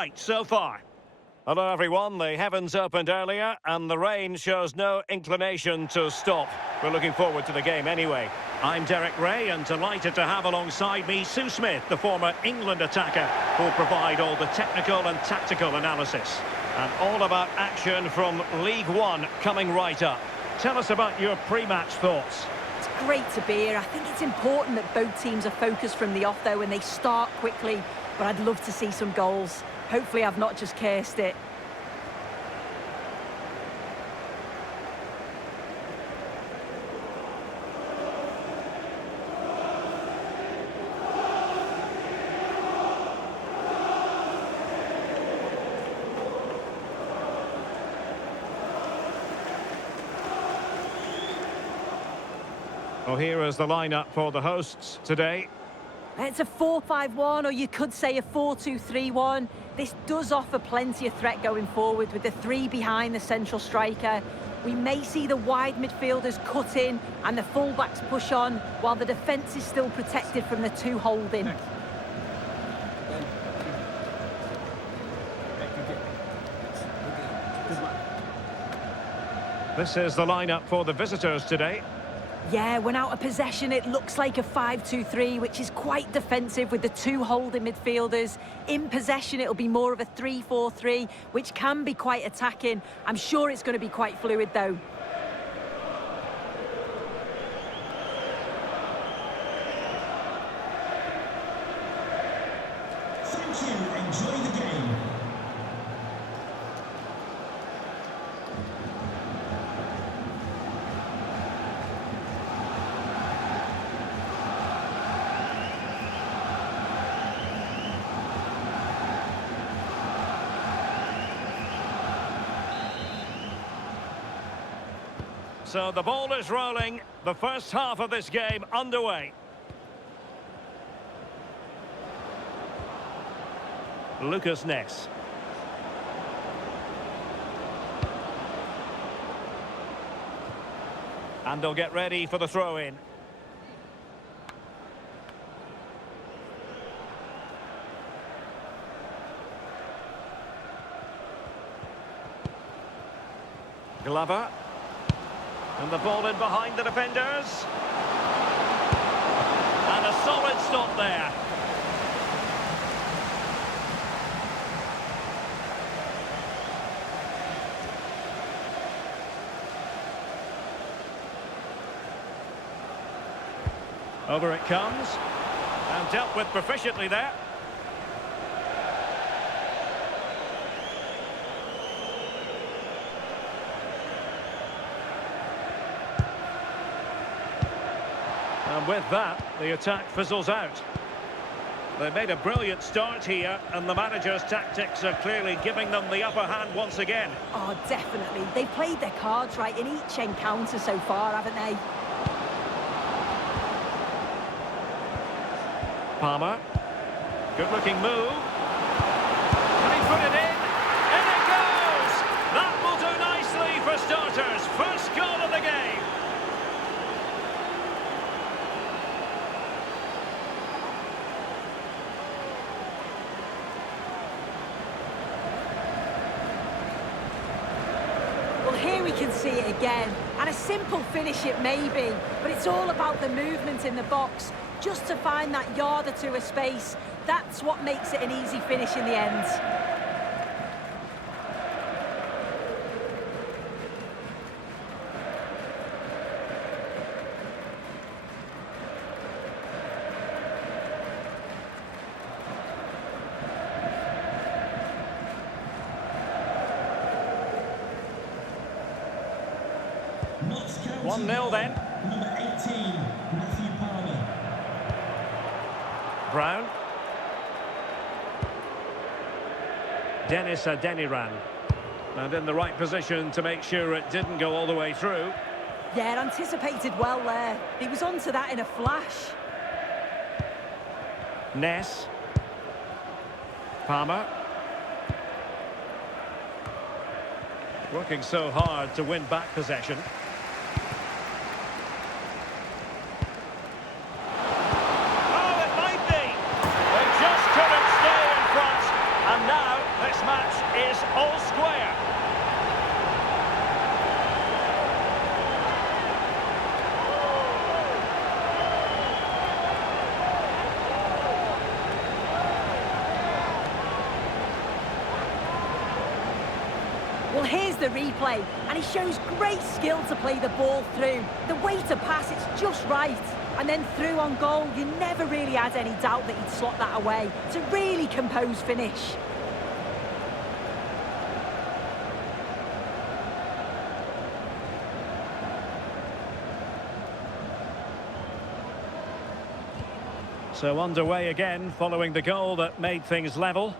right so far. Hello everyone, the heavens opened earlier and the rain shows no inclination to stop. We're looking forward to the game anyway. I'm Derek Ray and delighted to have alongside me Sue Smith, the former England attacker, who'll provide all the technical and tactical analysis. And all about action from League One coming right up. Tell us about your pre-match thoughts. It's great to be here. I think it's important that both teams are focused from the off though and they start quickly, but I'd love to see some goals. Hopefully I've not just cursed it. Well, here is the lineup for the hosts today. It's a 4-5-1, or you could say a 4-2-3-1. This does offer plenty of threat going forward with the three behind the central striker. We may see the wide midfielders cut in and the fullbacks push on, while the defence is still protected from the two holding. This is the lineup for the visitors today. Yeah, when out of possession, it looks like a 5-2-3, which is quite defensive with the two holding midfielders. In possession, it'll be more of a 3-4-3, which can be quite attacking. I'm sure it's going to be quite fluid, though. Thank you. Enjoy the game. So the ball is rolling, the first half of this game underway. Lucas Ness. And they'll get ready for the throw-in. Glover. And the ball in behind the defenders. And a solid stop there. Over it comes. And dealt with proficiently there. And with that, the attack fizzles out. They made a brilliant start here, and the manager's tactics are clearly giving them the upper hand once again. Oh, definitely. They've played their cards right in each encounter so far, haven't they? Palmer. Good-looking move. Can he put it in? In it goes! That will do nicely for starters. First goal of the game. Well, here we can see it again. And a simple finish it may be, but it's all about the movement in the box. Just to find that yard or two of space, that's what makes it an easy finish in the end. Notts County 1-0 then. Number 18, Matthew Palmer. Brown. Dennis Adeniran. And in the right position to make sure it didn't go all the way through. Yeah, anticipated well there. He was onto that in a flash. Ness. Palmer. Working so hard to win back possession. Oh, it might be! They just couldn't stay in front. And now here's the replay, and he shows great skill to play the ball through. The way to pass, it's just right. And then through on goal, you never really had any doubt that he'd slot that away. It's a really composed finish. So underway again, following the goal that made things level.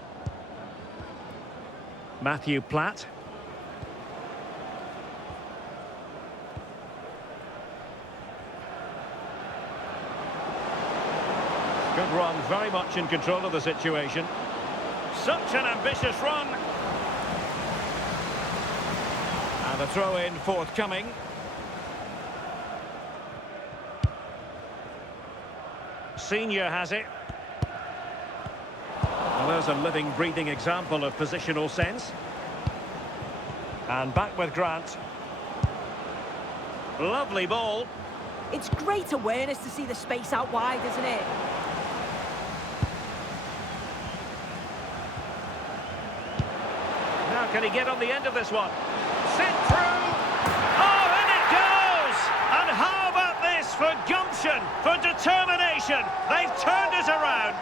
Matthew Platt. Good run, very much in control of the situation. Such an ambitious run. And the throw-in forthcoming. Senior has it. Well, there's a living, breathing example of positional sense. And back with Grant. Lovely ball. It's great awareness to see the space out wide, isn't it? Now can he get on the end of this one? Sent through. Oh, and it goes! And how about this for gumption, for determination? They've turned it around.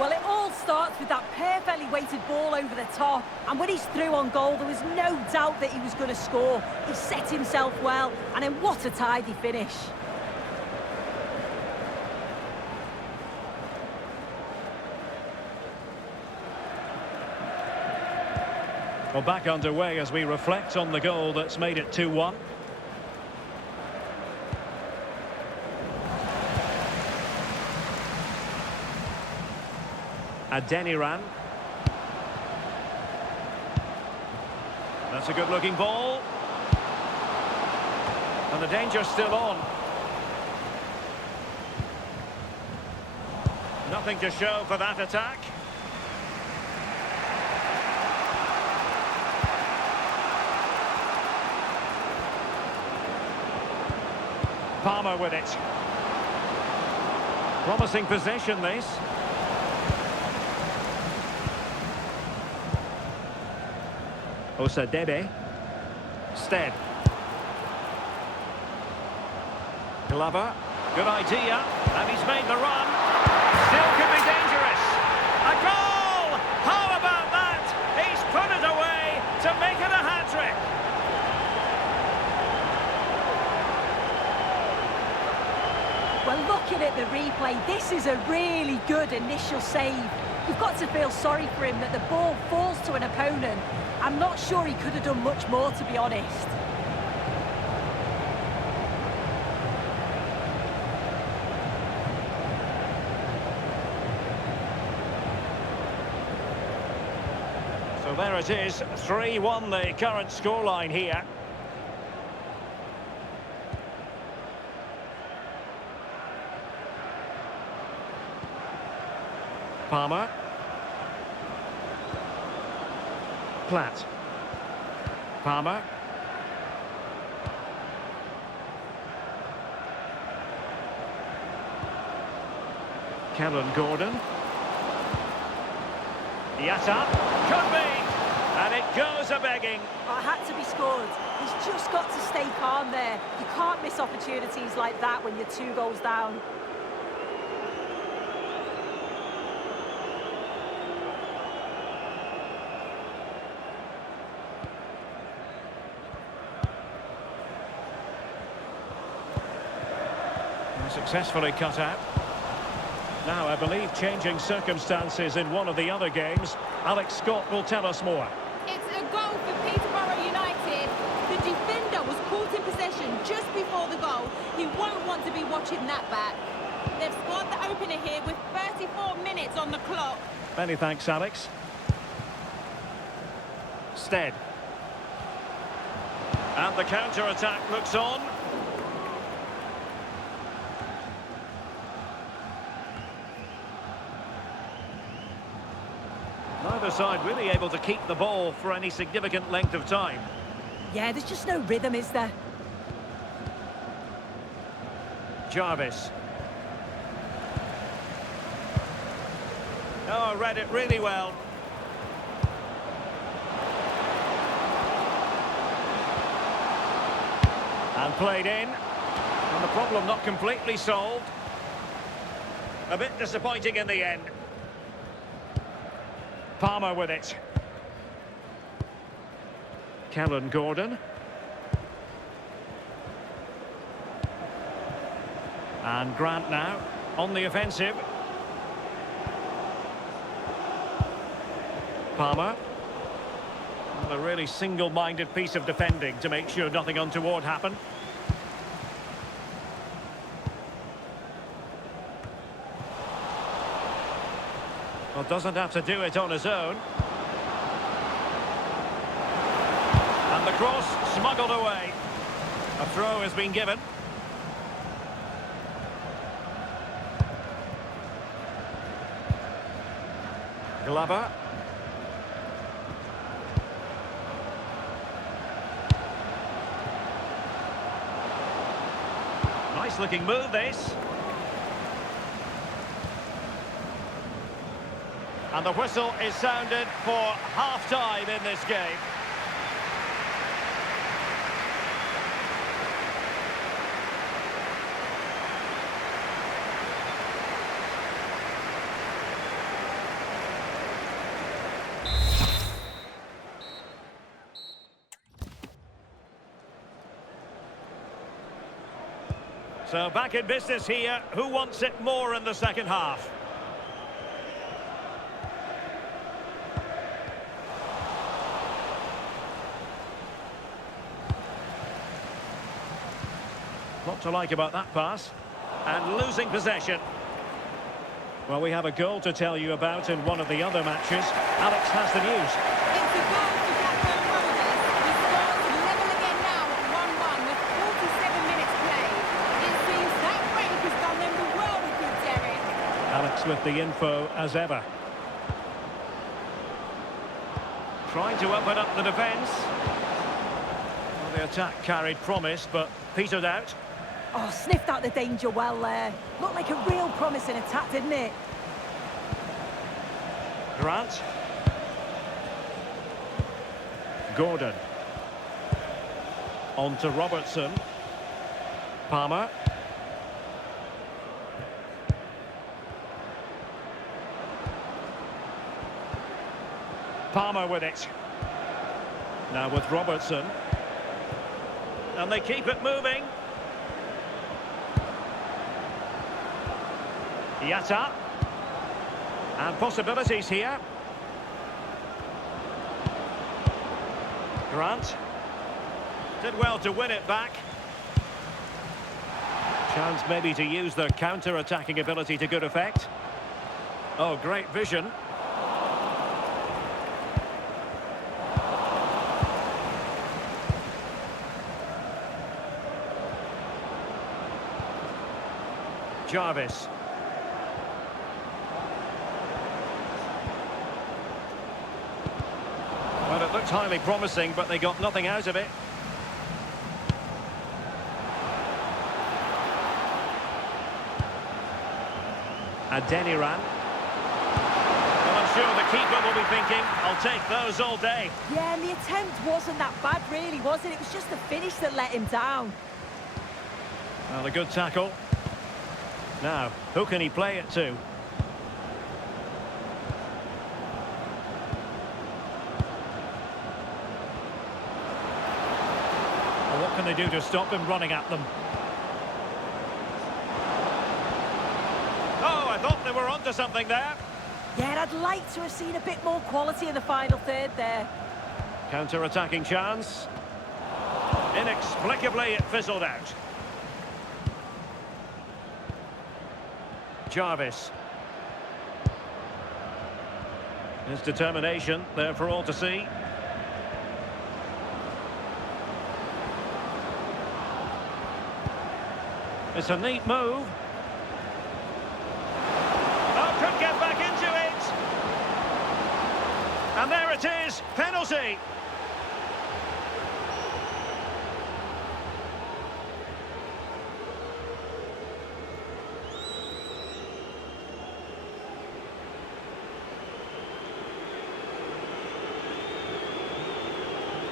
Well, it all starts with that perfectly weighted ball over the top. And when he's through on goal, there was no doubt that he was going to score. He set himself well, and then what a tidy finish. Well, back underway as we reflect on the goal that's made it 2-1. Adeniran. That's a good-looking ball. And the danger's still on. Nothing to show for that attack. Palmer with it. Promising possession, this. Osadebe. Stead. Glover. Good idea. And he's made the run. Still could be dangerous. A goal! How about that? He's put it away to make it a hat-trick. Well, looking at the replay, this is a really good initial save. You've got to feel sorry for him that the ball falls to an opponent. I'm not sure he could have done much more, to be honest. So there it is, 3-1 the current scoreline here. Palmer. Platt. Palmer. Kellen Gordon. Yatta. Could be. And it goes a-begging. Oh, it had to be scored. He's just got to stay calm there. You can't miss opportunities like that when you're 2 goals down. Successfully cut out. Now, I believe changing circumstances in one of the other games. Alex Scott will tell us more. It's a goal for Peterborough United. The defender was caught in possession just before the goal. He won't want to be watching that back. They've scored the opener here with 34 minutes on the clock. Many thanks, Alex. Stead. And the counter-attack looks on. Neither side really able to keep the ball for any significant length of time. Yeah, there's just no rhythm, is there? Jarvis. Oh, read it really well. And played in. And the problem not completely solved. A bit disappointing in the end. Palmer with it. Kellen Gordon. And Grant now on the offensive. Palmer. A really single-minded piece of defending to make sure nothing untoward happened. Well, doesn't have to do it on his own. And the cross smuggled away. A throw has been given. Glover. Nice looking move, this. And the whistle is sounded for half-time in this game. So back in business here. Who wants it more in the second half? What to like about that pass? And losing possession. Well, we have a goal to tell you about in one of the other matches. Alex has the news. It's a goal for Blackburn Rovers. The score is level again now at 1-1 with 47 minutes played. It seems that break has done them the world of good, Derek. Alex with the info as ever. Trying to open up the defence. Well, the attack carried promise, but petered out. Oh, sniffed out the danger well there. Looked like a real promising attack, didn't it? Grant. Gordon. On to Robertson. Palmer. Palmer with it. Now with Robertson. And they keep it moving. Yatta. And possibilities here. Grant. Did well to win it back. Chance maybe to use their counter-attacking ability to good effect. Oh, great vision. Jarvis. Well, it looked highly promising, but they got nothing out of it. Adeniran. Well, I'm sure the keeper will be thinking, I'll take those all day. Yeah, and the attempt wasn't that bad, really, was it? It was just the finish that let him down. Well, a good tackle. Now, who can he play it to? Well, what can they do to stop him running at them? Oh, I thought they were onto something there. Yeah, I'd like to have seen a bit more quality in the final third there. Counter-attacking chance. Inexplicably, it fizzled out. Jarvis. His determination there for all to see. It's a neat move. Oh, could get back into it. And there it is, penalty.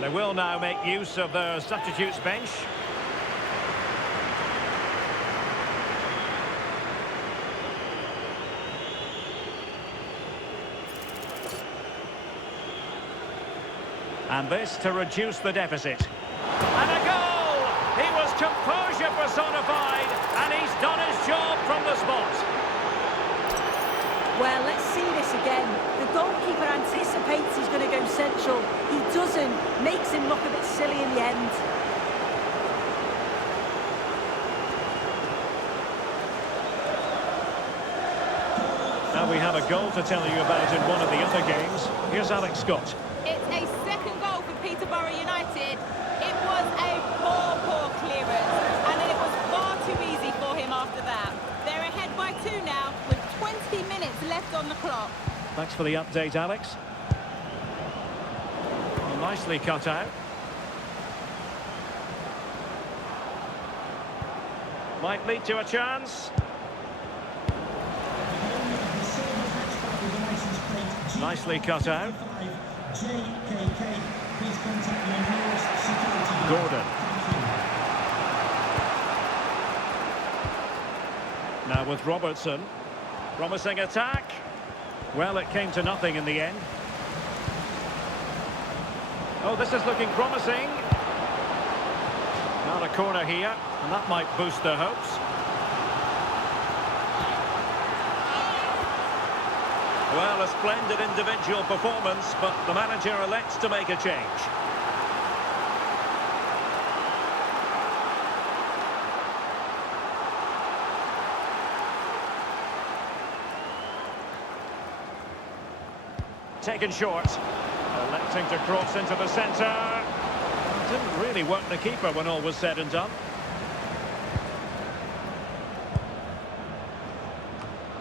They will now make use of their substitutes bench. And this to reduce the deficit. And a goal! He was composure personified, and he's done his job from the spot. Well, let's see this again. The goalkeeper anticipates he's going to go central. He doesn't. Makes him look a bit silly in the end. Now we have a goal to tell you about in one of the other games. Here's Alex Scott. It's a second goal for Peterborough United. It was a poor clearance, and then it was far too easy for him after that. They're ahead by 2 now, with 20 minutes left on the clock. Thanks for the update, Alex. Well, nicely cut out. Might lead to a chance. Nicely cut out. Gordon. Now with Robertson. Promising attack. Well, it came to nothing in the end. Oh, this is looking promising. Not a corner here, and that might boost their hopes. Well, a splendid individual performance, but the manager elects to make a change. Taken short. Electing to cross into the centre. Didn't really work the keeper when all was said and done.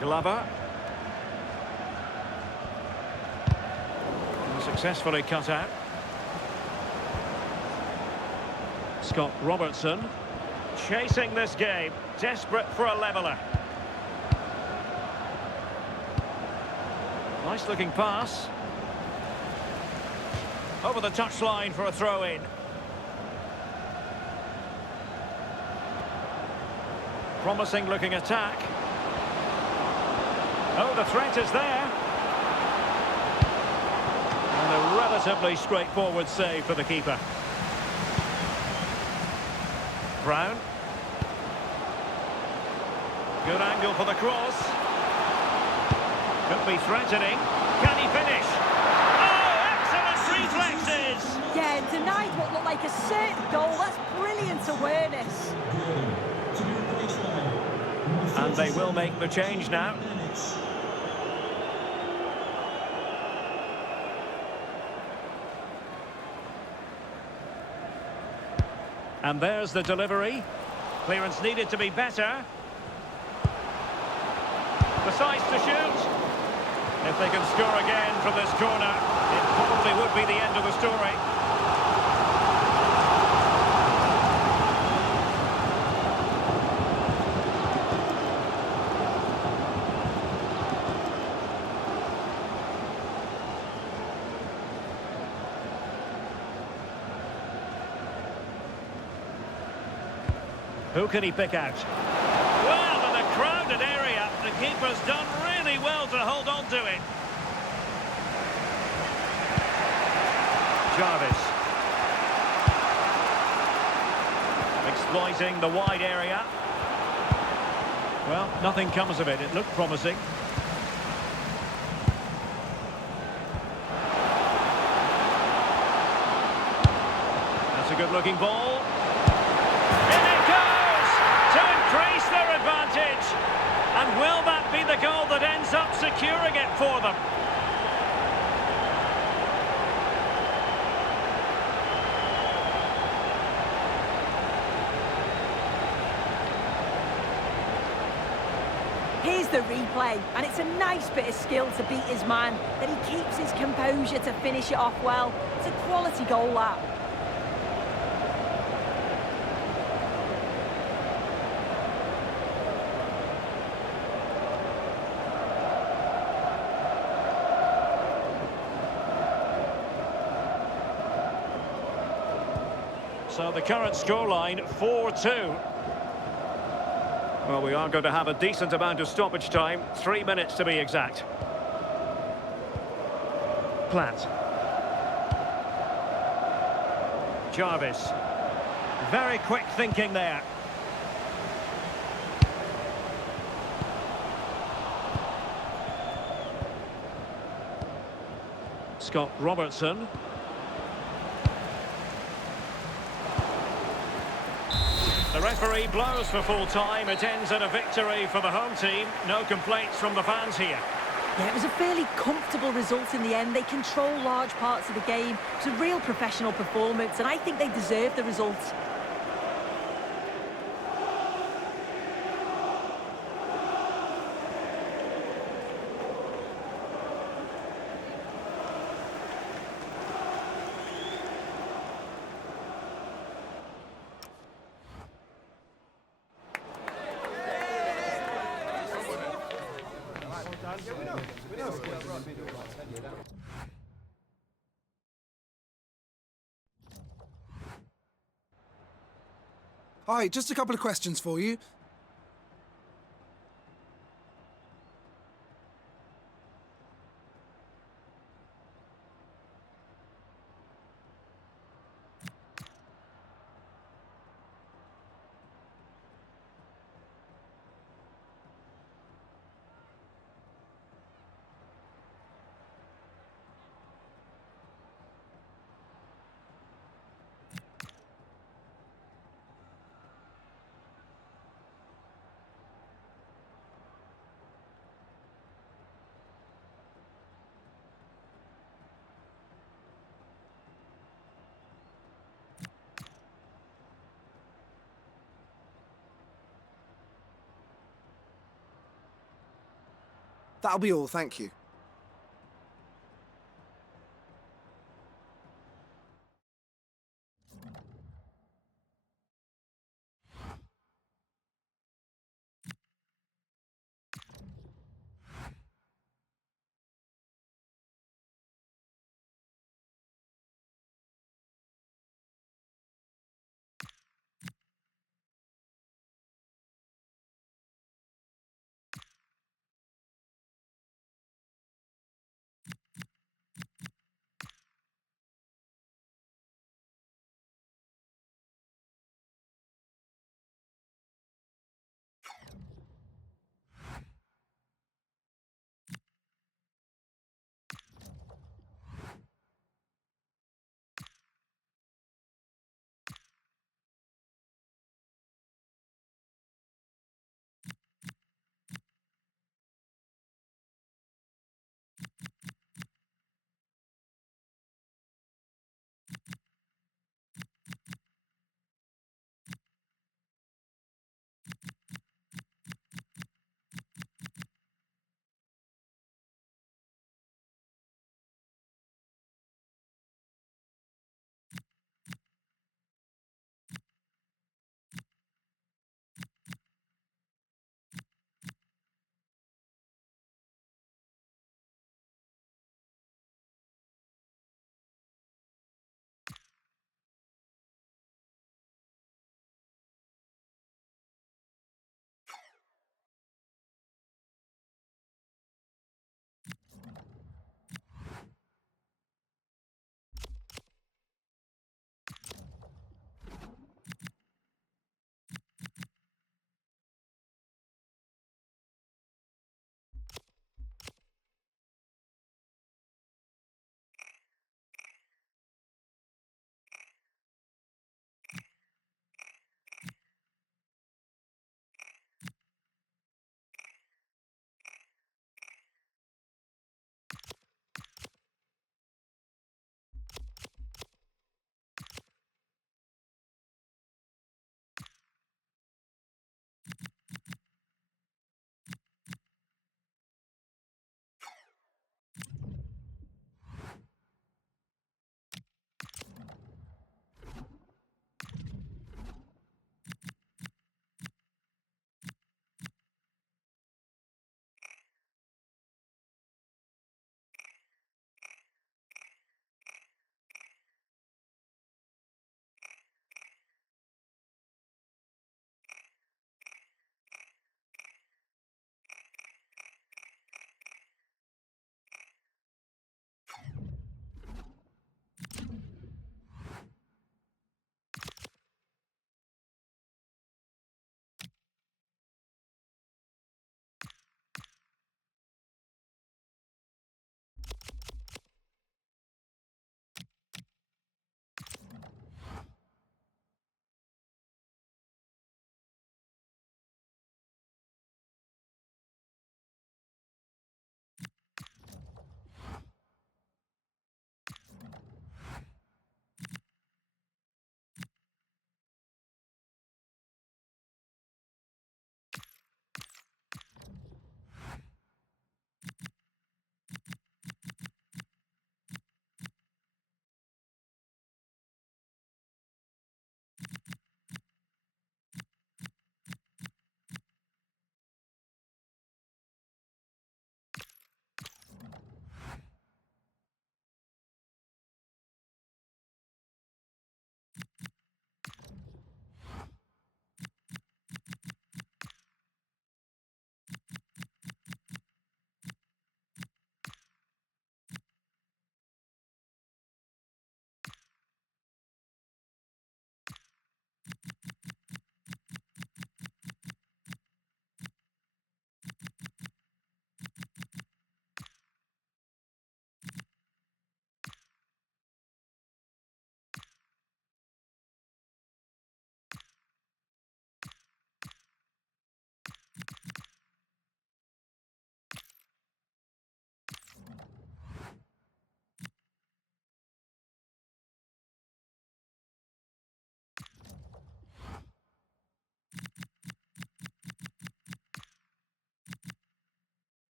Glover. Successfully cut out. Scott Robertson. Chasing this game. Desperate for a leveller. Nice looking pass. Over the touchline for a throw-in. Promising looking attack. Oh, the threat is there. And a relatively straightforward save for the keeper. Brown. Good angle for the cross. Could be threatening. Can he finish? Oh, excellent reflexes! Yeah, and denied what looked like a certain goal. That's brilliant awareness. And they will make the change now. And there's the delivery. Clearance needed to be better. Decides to shoot. If they can score again from this corner, it probably would be the end of the story. Who can he pick out? Well, in a crowded area, the keeper's done really well to hold on to it. Jarvis. Exploiting the wide area. Well, nothing comes of it. It looked promising. That's a good-looking ball. In it goes! To increase their advantage. And will that be the goal that ends up securing it for them? Here's the replay, and it's a nice bit of skill to beat his man, that he keeps his composure to finish it off well. It's a quality goal, that. So the current scoreline, 4-2. Well, we are going to have a decent amount of stoppage time, 3 minutes to be exact. Platt. Jarvis. Very quick thinking there. Scott Robertson. The referee blows for full time. It ends in a victory for the home team. No complaints from the fans here. Yeah, it was a fairly comfortable result in the end. They control large parts of the game. It's a real professional performance, and I think they deserve the result. Hi, just a couple of questions for you. That'll be all, thank you.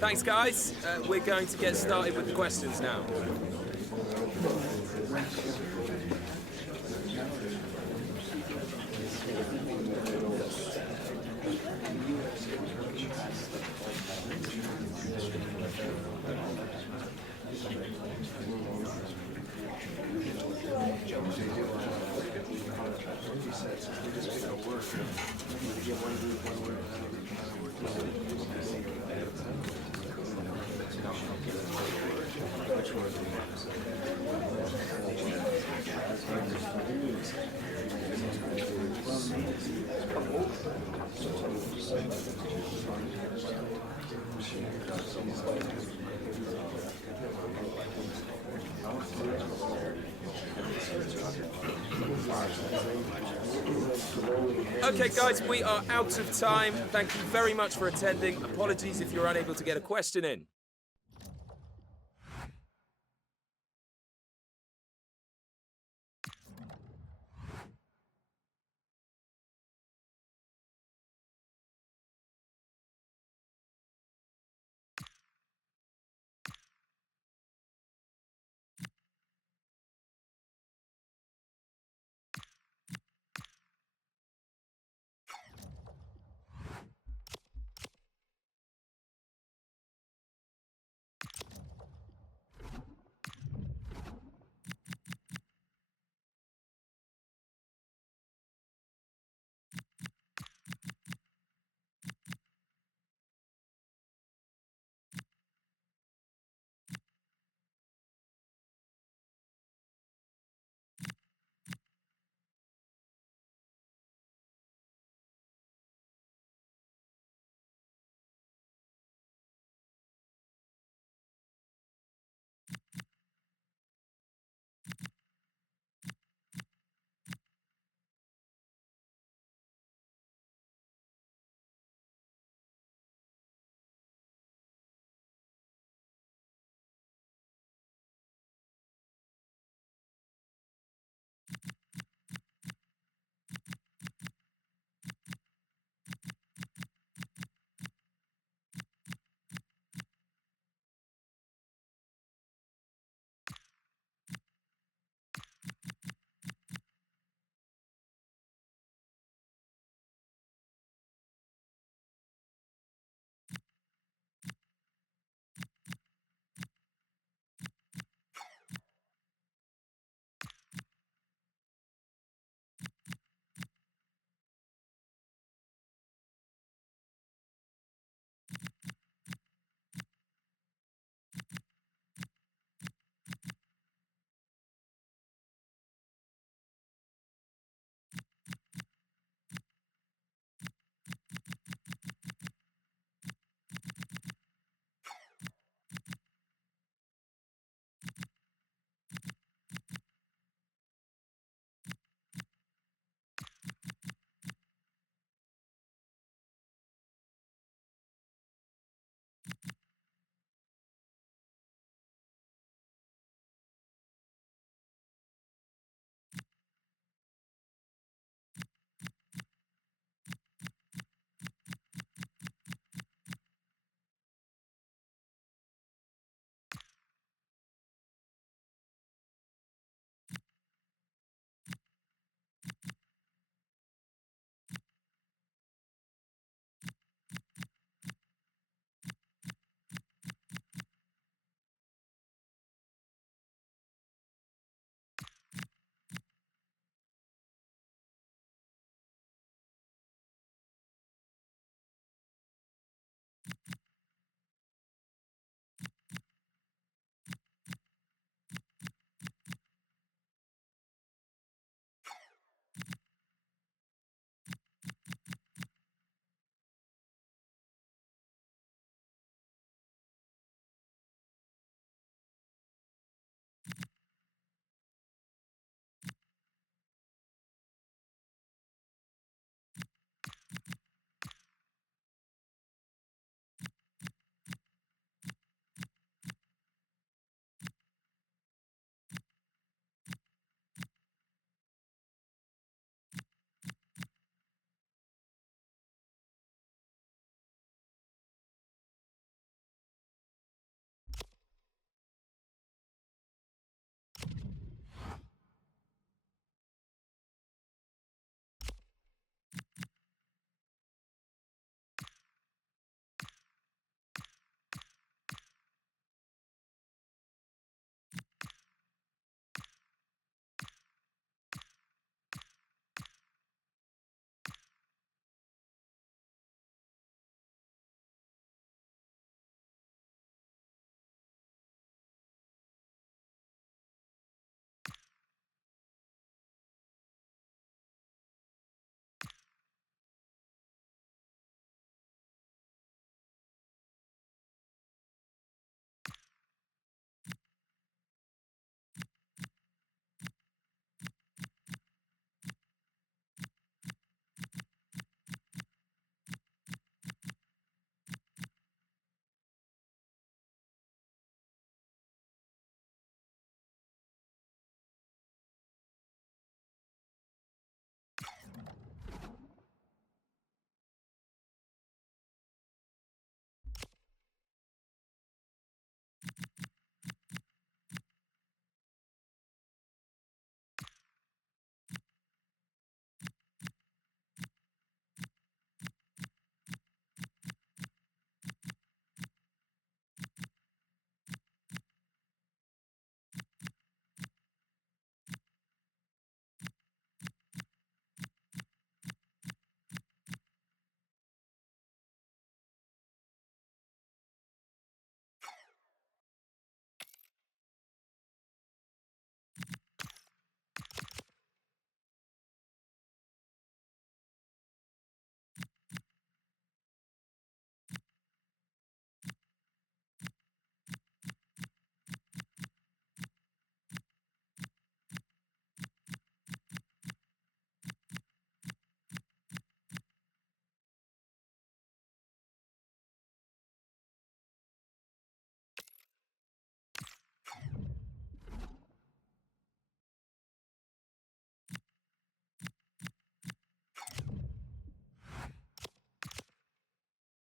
Thanks, guys. We're going to get started with the questions now. Okay, guys, we are out of time. Thank you very much for attending. Apologies if you're unable to get a question in.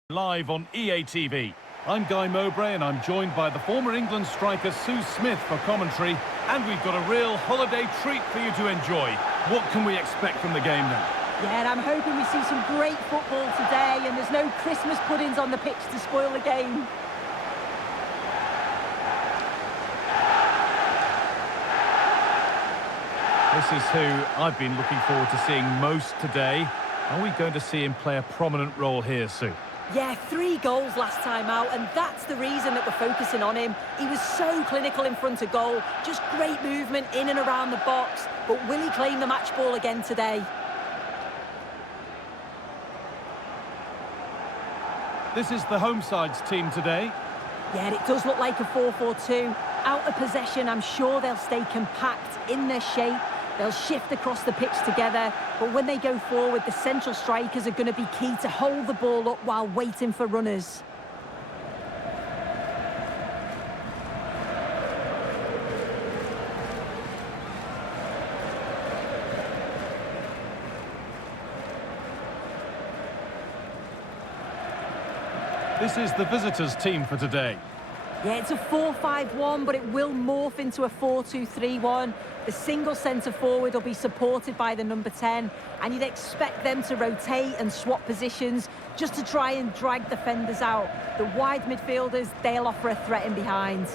Live on EA TV. I'm Guy Mowbray and I'm joined by the former England striker Sue Smith for commentary, and we've got a real holiday treat for you to enjoy. What can we expect from the game then? Yeah, and I'm hoping we see some great football today, and there's no Christmas puddings on the pitch to spoil the game. This is who I've been looking forward to seeing most today. Are we going to see him play a prominent role here, Sue? Yeah, 3 goals last time out, and that's the reason that we're focusing on him. He was so clinical in front of goal, just great movement in and around the box. But will he claim the match ball again today? This is the home side's team today. Yeah, it does look like a 4-4-2. Out of possession, I'm sure they'll stay compact in their shape. They'll shift across the pitch together, but when they go forward, the central strikers are going to be key to hold the ball up while waiting for runners. This is the visitors' team for today. Yeah, it's a 4-5-1, but it will morph into a 4-2-3-1. The single centre-forward will be supported by the number 10, and you'd expect them to rotate and swap positions just to try and drag defenders out. The wide midfielders, they'll offer a threat in behind.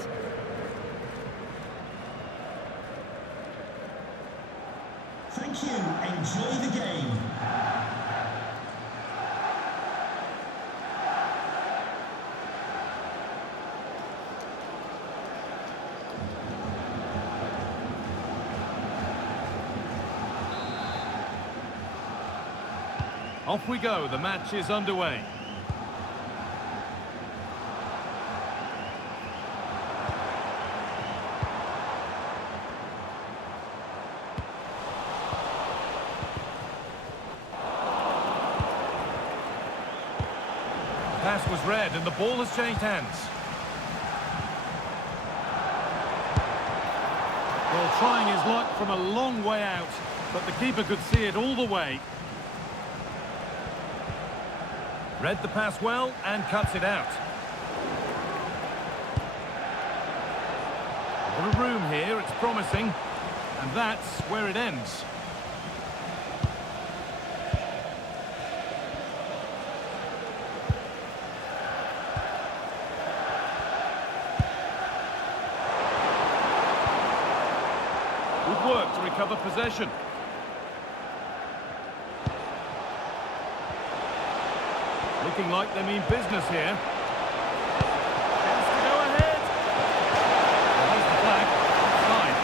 Thank you. Enjoy the game. Off we go, the match is underway. Pass was read and the ball has changed hands. Well, trying his luck from a long way out, but the keeper could see it all the way. Read the pass well and cuts it out. A lot of room here, it's promising. And that's where it ends. Good work to recover possession. Looking like they mean business here. Chance to go ahead. There's the flag. Offside.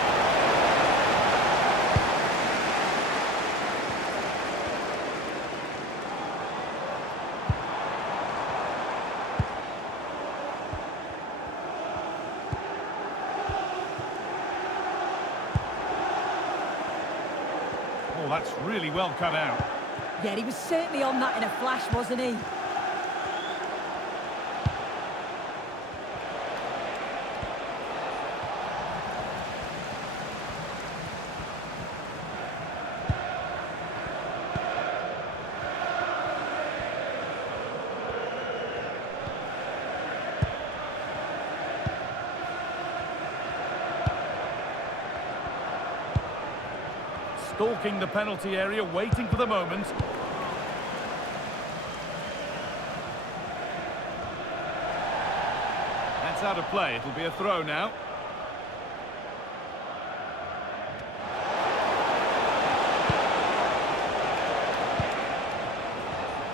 Oh, that's really well cut out. Yeah, he was certainly on that in a flash, wasn't he? Stalking the penalty area, waiting for the moment. That's out of play. It'll be a throw now.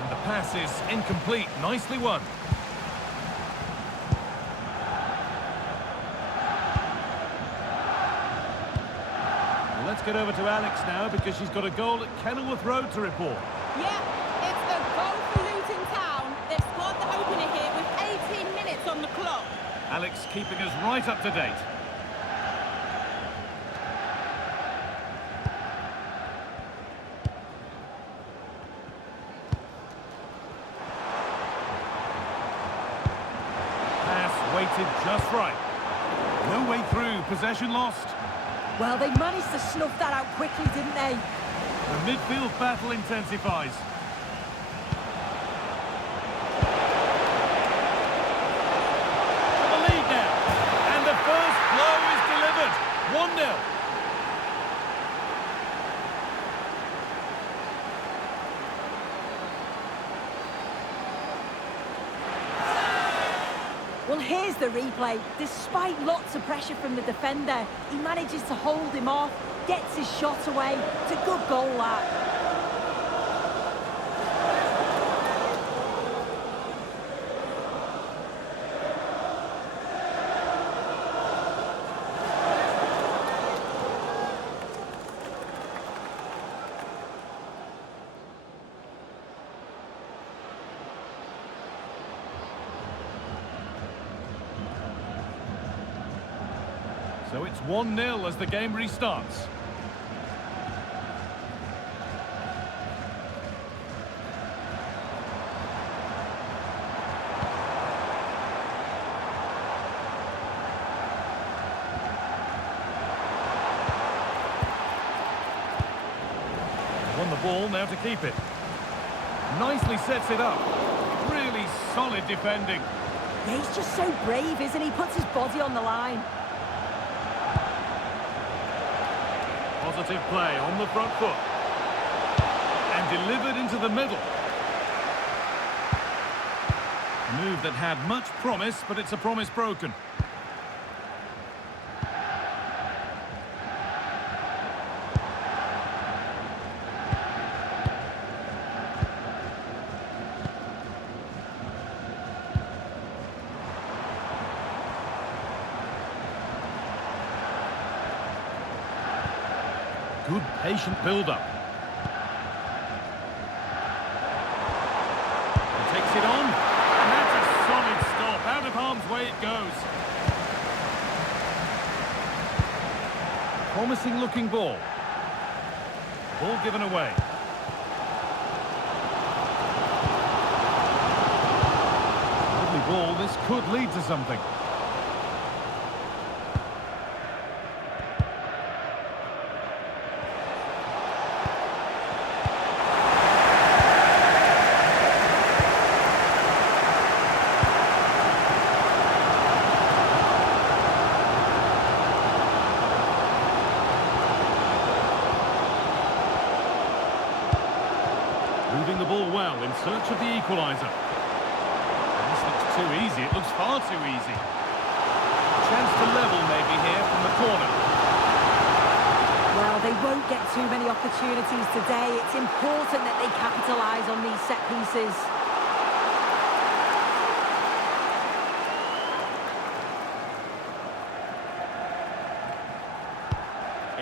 And the pass is incomplete. Nicely won. Let's get over to Alex now because she's got a goal at Kenilworth Road to report. Yeah, it's a goal for Luton Town. They've scored the opener here with 18 minutes on the clock. Alex keeping us right up to date. Pass weighted just right. No way through, possession lost. Well, they managed to snuff that out quickly, didn't they? The midfield battle intensifies. Well, here's the replay. Despite lots of pressure from the defender, he manages to hold him off, gets his shot away. It's a good goal, that. So it's 1-0 as the game restarts. Won the ball, now to keep it. Nicely sets it up. Really solid defending. Yeah, he's just so brave, isn't he? Puts his body on the line. Positive play on the front foot. And delivered into the middle. A move that had much promise, but it's a promise broken. Good patient build-up. Takes it on. And that's a solid stop. Out of harm's way it goes. Promising looking ball. Ball given away. Lovely ball. This could lead to something. Moving the ball well in search of the equaliser. This looks too easy. It looks far too easy. Chance to level maybe here from the corner. Well, they won't get too many opportunities today. It's important that they capitalise on these set pieces.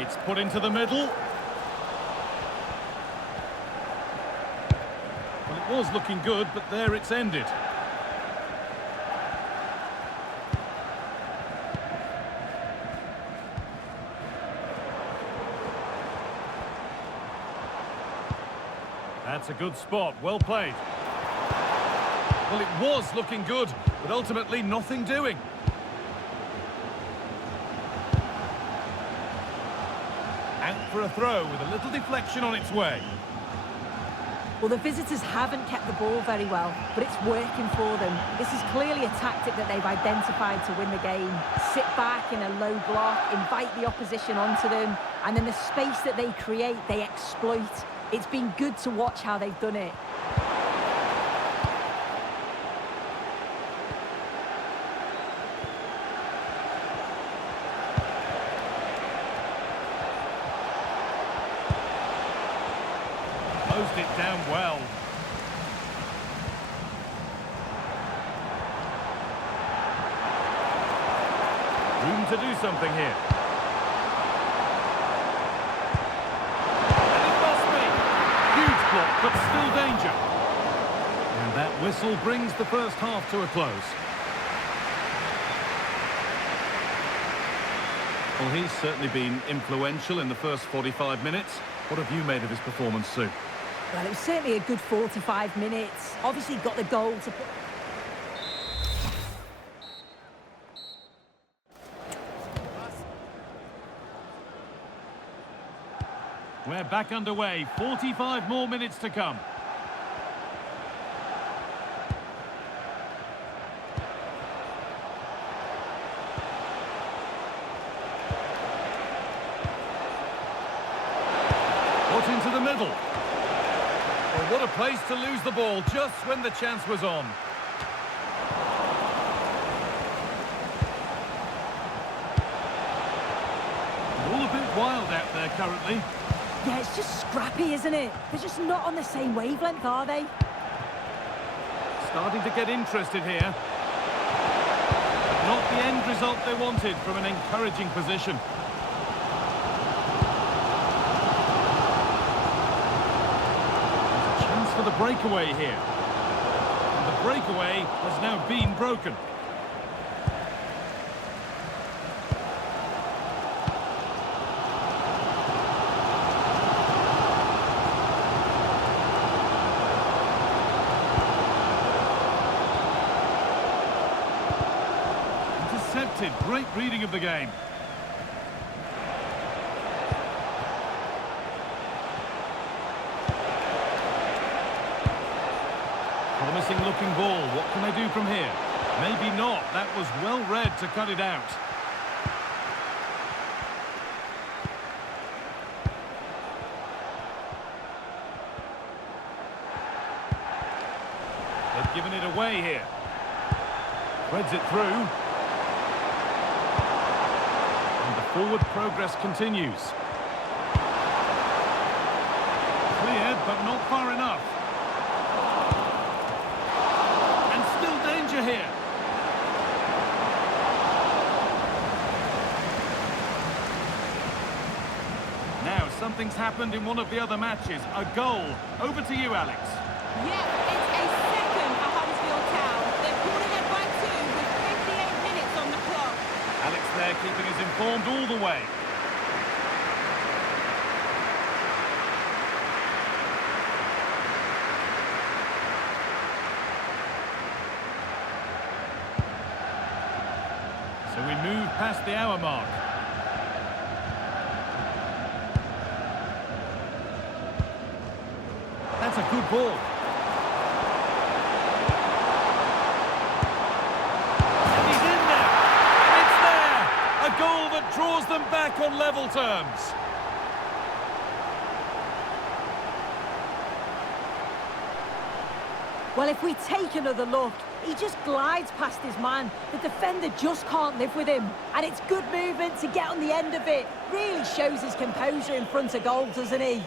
It's put into the middle. Well, it was looking good, but there it's ended. That's a good spot, well played. Well, it was looking good, but ultimately nothing doing. Out for a throw with a little deflection on its way. Well, the visitors haven't kept the ball very well, but it's working for them. This is clearly a tactic that they've identified to win the game. Sit back in a low block, invite the opposition onto them, and then the space that they create, they exploit. It's been good to watch how they've done it. Closed it down well. Room to do something here. And it must be. Huge block, but still danger. And that whistle brings the first half to a close. Well, he's certainly been influential in the first 45 minutes. What have you made of his performance, Sue? Well, it was certainly a good 45 minutes. Obviously got the goal to put... We're back underway. 45 more minutes to come. Put into the middle. Well, what a place to lose the ball just when the chance was on. All a bit wild out there currently. Yeah, it's just scrappy, isn't it? They're just not on the same wavelength, are they? Starting to get interested here. But not the end result they wanted from an encouraging position. There's a chance for the breakaway here. And the breakaway has now been broken. Intercepted. Great reading of the game. Promising looking ball. What can they do from here? Maybe not. That was well read to cut it out. They've given it away here. Threads it through. And the forward progress continues. Cleared, but not far enough. And still danger here. Now, something's happened in one of the other matches. A goal. Over to you, Alex. Yeah, it's a second for Huddersfield Town. They're pulled ahead by 2 with 58 minutes on the clock. Alex there keeping us informed all the way. So we move past the hour mark. That's a good ball. And he's in there. And it's there. A goal that draws them back on level terms. Well, if we take another look, he just glides past his man. The defender just can't live with him. And it's good movement to get on the end of it. Really shows his composure in front of goal, doesn't he?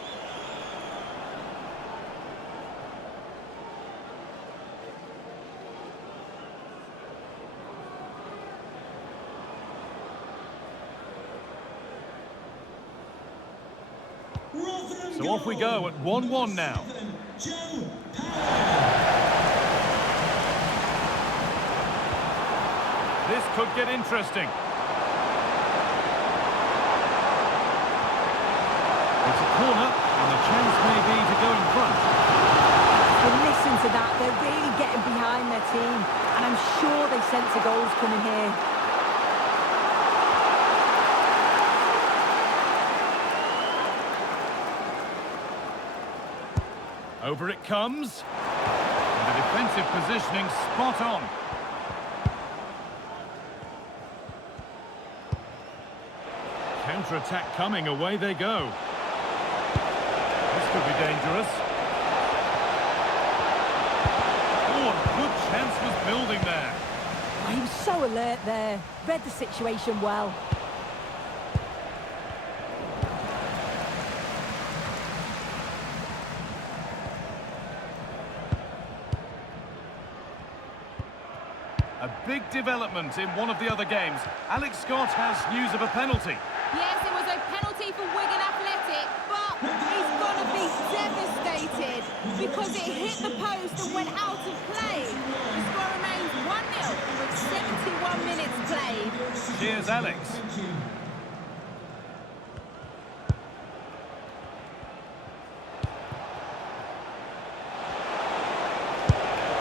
So off we go at 1-1 now. Joe Power. This could get interesting. It's a corner, and the chance may be to go in front. But listen to that, they're really getting behind their team. And I'm sure they sense a goal's coming here. Over it comes. And the defensive positioning spot on. Counter-attack coming, away they go. This could be dangerous. Oh, a good chance was building there. Oh, he was so alert there. Read the situation well. A big development in one of the other games. Alex Scott has news of a penalty. Yes, it was a penalty for Wigan Athletic, but he's going to be devastated because it hit the post and went out of play. The score remains 1-0 with 71 minutes played. Cheers, Alex.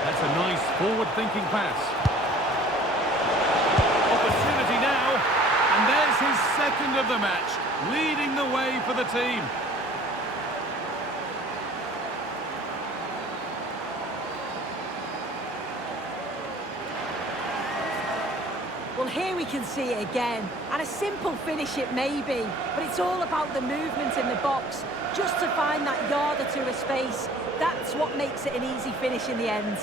That's a nice forward-thinking pass. Opportunity now, and there's his second of the match, leading the way for the team. Well, here we can see it again. And a simple finish it may be, but it's all about the movement in the box. Just to find that yard or two of space, that's what makes it an easy finish in the end.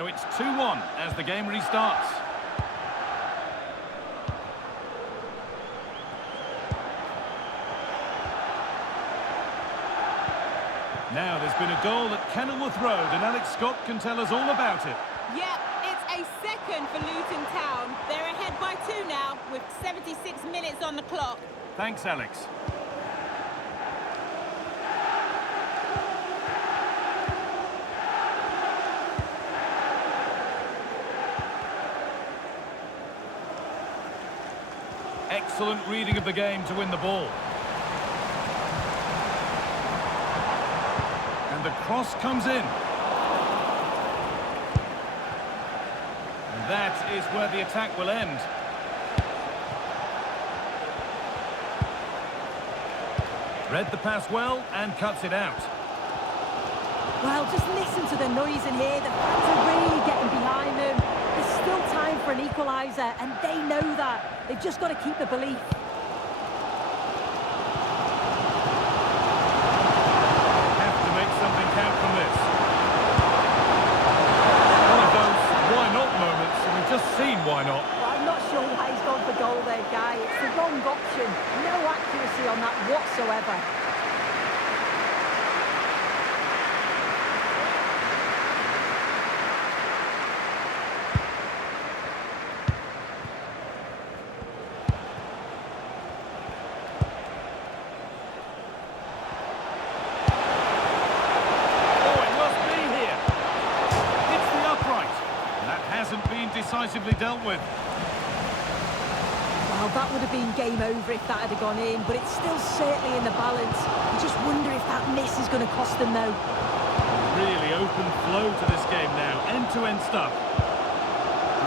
So it's 2-1 as the game restarts. Now there's been a goal at Kenilworth Road, and Alex Scott can tell us all about it. Yep, it's a second for Luton Town. They're ahead by 2 now, with 76 minutes on the clock. Thanks, Alex. Excellent reading of the game to win the ball. And the cross comes in. And that is where the attack will end. Read the pass well and cuts it out. Well, just listen to the noise in here. The fans are really getting behind them. There's still time for an equaliser, and they know that. They've just got to keep the belief. Have to make something count from this. One of those why not moments, and we've just seen why not. Well, I'm not sure why he's gone for goal there, Guy. It's the wrong option. No accuracy on that whatsoever. Decisively dealt with. Well, that would have been game over if that had gone in, but it's still certainly in the balance. You just wonder if that miss is going to cost them, though. Really open flow to this game now, end-to-end stuff.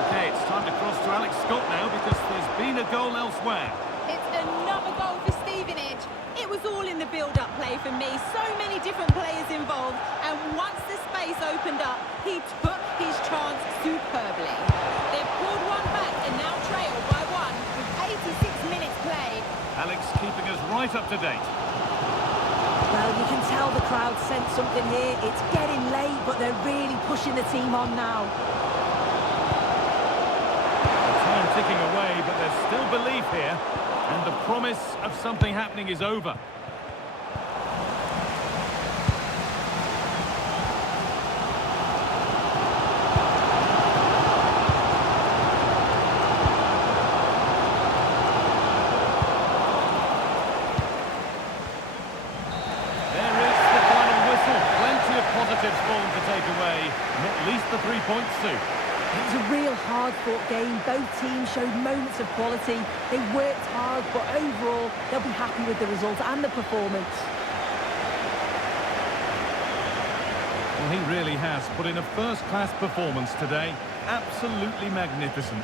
Okay, it's time to cross to Alex Scott now because there's been a goal elsewhere. It's another goal for Stevenage. It was all in the build-up play for me. So many different players involved, and once the space opened up, he took his chance superbly. They've pulled one back and now trail by 1 with 86 minutes played. Alex keeping us right up to date. Well, you can tell the crowd sense something here. It's getting late, but they're really pushing the team on now. Time ticking away, but there's still belief here, and the promise of something happening is over. Positives for them to take away, not least the 3 points too. It was a real hard-fought game. Both teams showed moments of quality. They worked hard, but overall, they'll be happy with the result and the performance. Well, he really has put in a first-class performance today. Absolutely magnificent.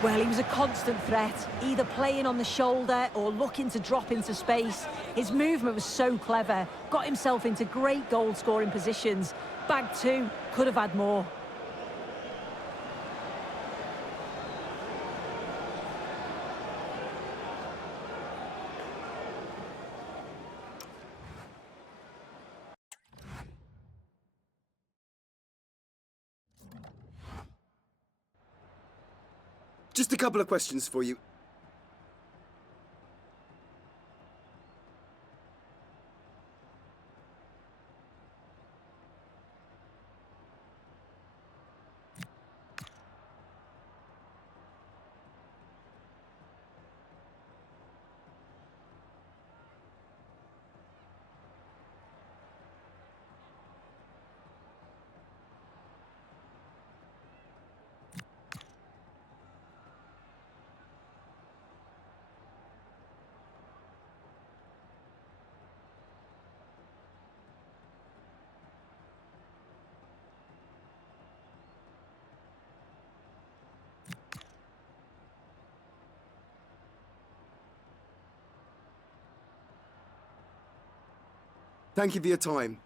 Well, he was a constant threat, either playing on the shoulder or looking to drop into space. His movement was so clever, got himself into great goal-scoring positions. Bag 2, could have had more. Just a couple of questions for you. Thank you for your time.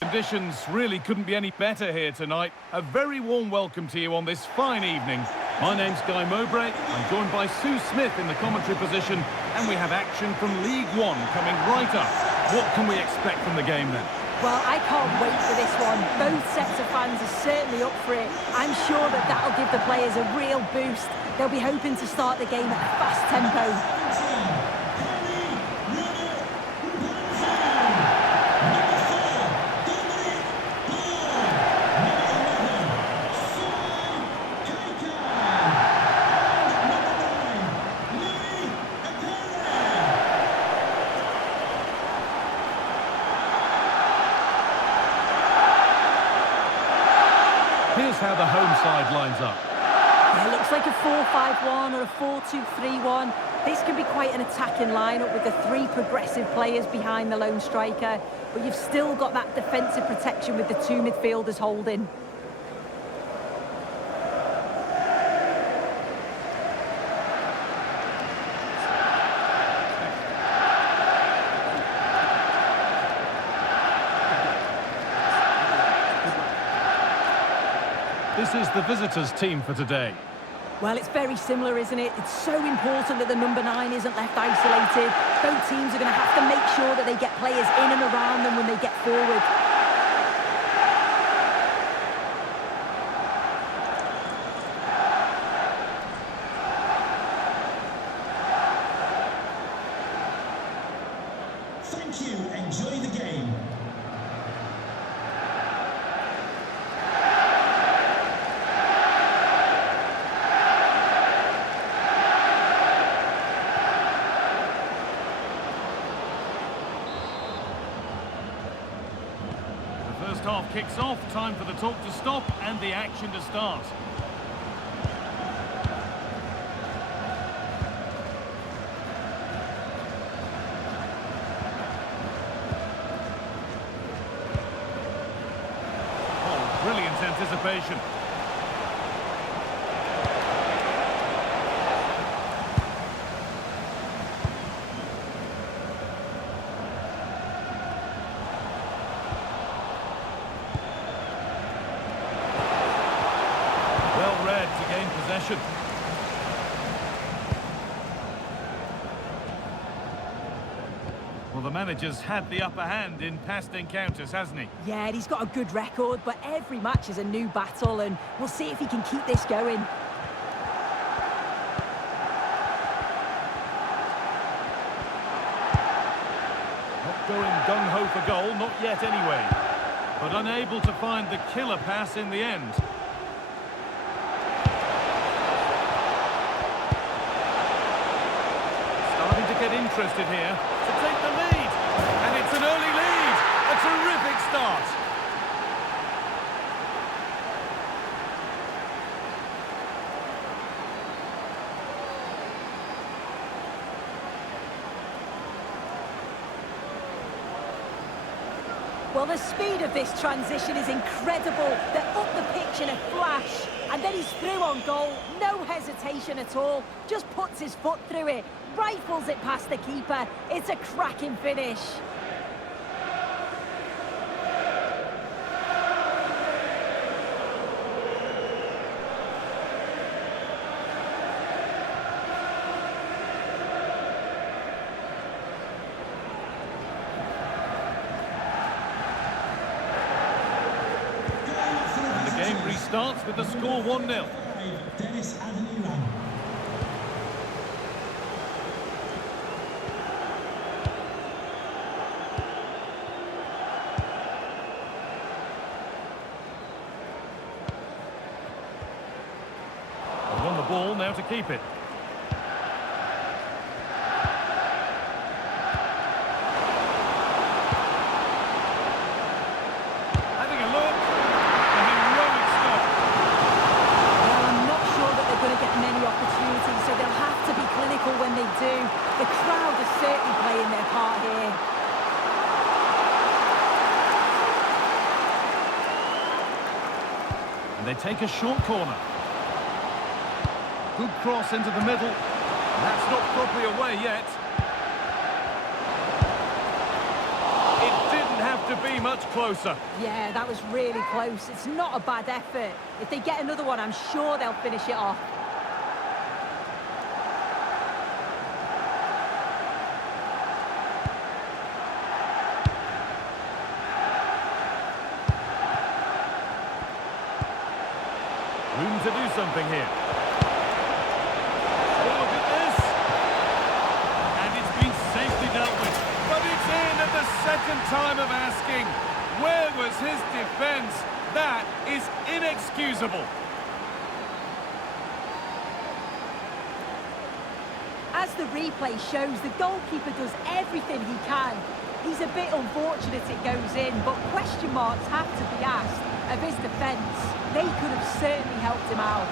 Conditions really couldn't be any better here tonight. A very warm welcome to you on this fine evening. My name's Guy Mowbray. I'm joined by Sue Smith in the commentary position, and we have action from League One coming right up. What can we expect from the game then? Well, I can't wait for this one. Both sets of fans are certainly up for it. I'm sure that that'll give the players a real boost. They'll be hoping to start the game at a fast tempo. Here's how the home side lines up. Yeah, it looks like a 4-5-1 or a 4-2-3-1. This can be quite an attacking lineup with the three progressive players behind the lone striker, but you've still got that defensive protection with the two midfielders holding. This is the visitors' team for today. Well, it's very similar, isn't it? It's so important that the number 9 isn't left isolated. Both teams are going to have to make sure that they get players in and around them when they get forward. Thank you. Enjoy the game. First half kicks off, time for the talk to stop and the action to start. Oh, brilliant anticipation. Possession. Well, the manager's had the upper hand in past encounters, hasn't he? Yeah, and he's got a good record, but every match is a new battle, and we'll see if he can keep this going. Not going gung-ho for goal, not yet anyway. But unable to find the killer pass in the end. Get interested here to take the lead, and it's an early lead. A terrific start. Well, the speed of this transition is incredible. They're up the pitch in a flash, and then he's through on goal. No hesitation at all. Just puts his foot through it. Rifles it past the keeper. It's a cracking finish. And the game restarts with the score 1-0. Ball now to keep it. Having a look. A heroic stop. Well, I'm not sure that they're going to get many opportunities, so they'll have to be clinical when they do. The crowd is certainly playing their part here. And they take a short corner. Good cross into the middle. That's not properly away yet. It didn't have to be much closer. Yeah, that was really close. It's not a bad effort. If they get another one, I'm sure they'll finish it off. Room to do something here. Oh, look at this. And it's been safely dealt with. But it's in at the second time of asking. Where was his defence? That is inexcusable. As the replay shows, the goalkeeper does everything he can. He's a bit unfortunate it goes in, but question marks have to be asked of his defence. They could have certainly helped him out.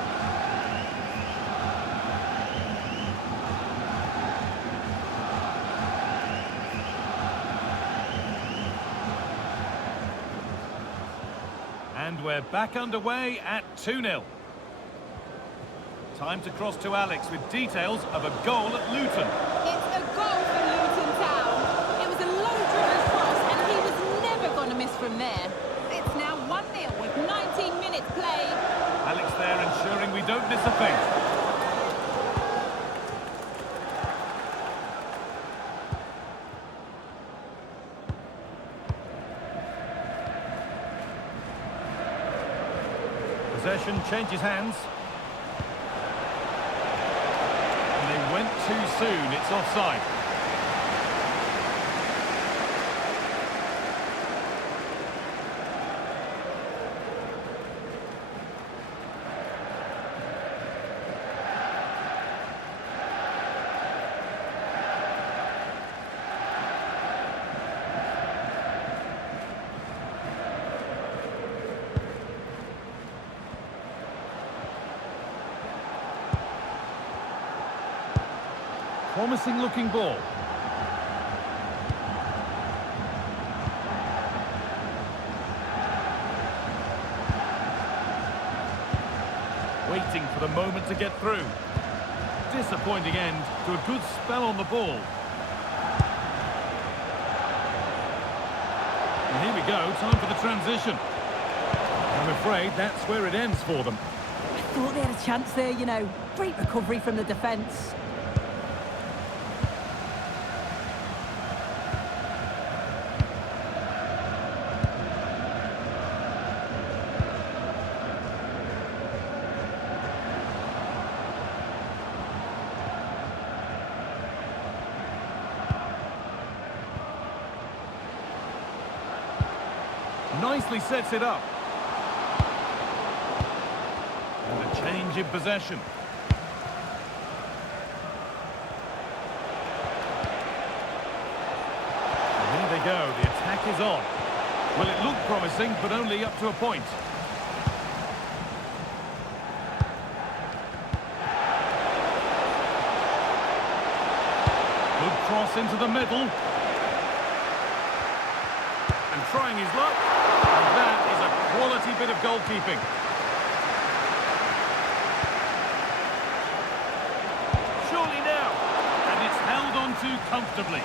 And we're back underway at 2-0. Time to cross to Alex with details of a goal at Luton. It's a goal for Luton Town. It was a low-driven cross, and he was never going to miss from there. It's now 1-0 with 19 minutes played. Alex there ensuring we don't miss a thing. Possession changes hands. And they went too soon. It's offside. Promising looking ball. Waiting for the moment to get through. Disappointing end to a good spell on the ball. And here we go, time for the transition. I'm afraid that's where it ends for them. I thought they had a chance there, you know. Great recovery from the defence. Nicely sets it up. And a change in possession. And here they go, the attack is on. Well, it looked promising, but only up to a point. Good cross into the middle. And trying his luck. And that is a quality bit of goalkeeping. Surely now. And it's held on to comfortably.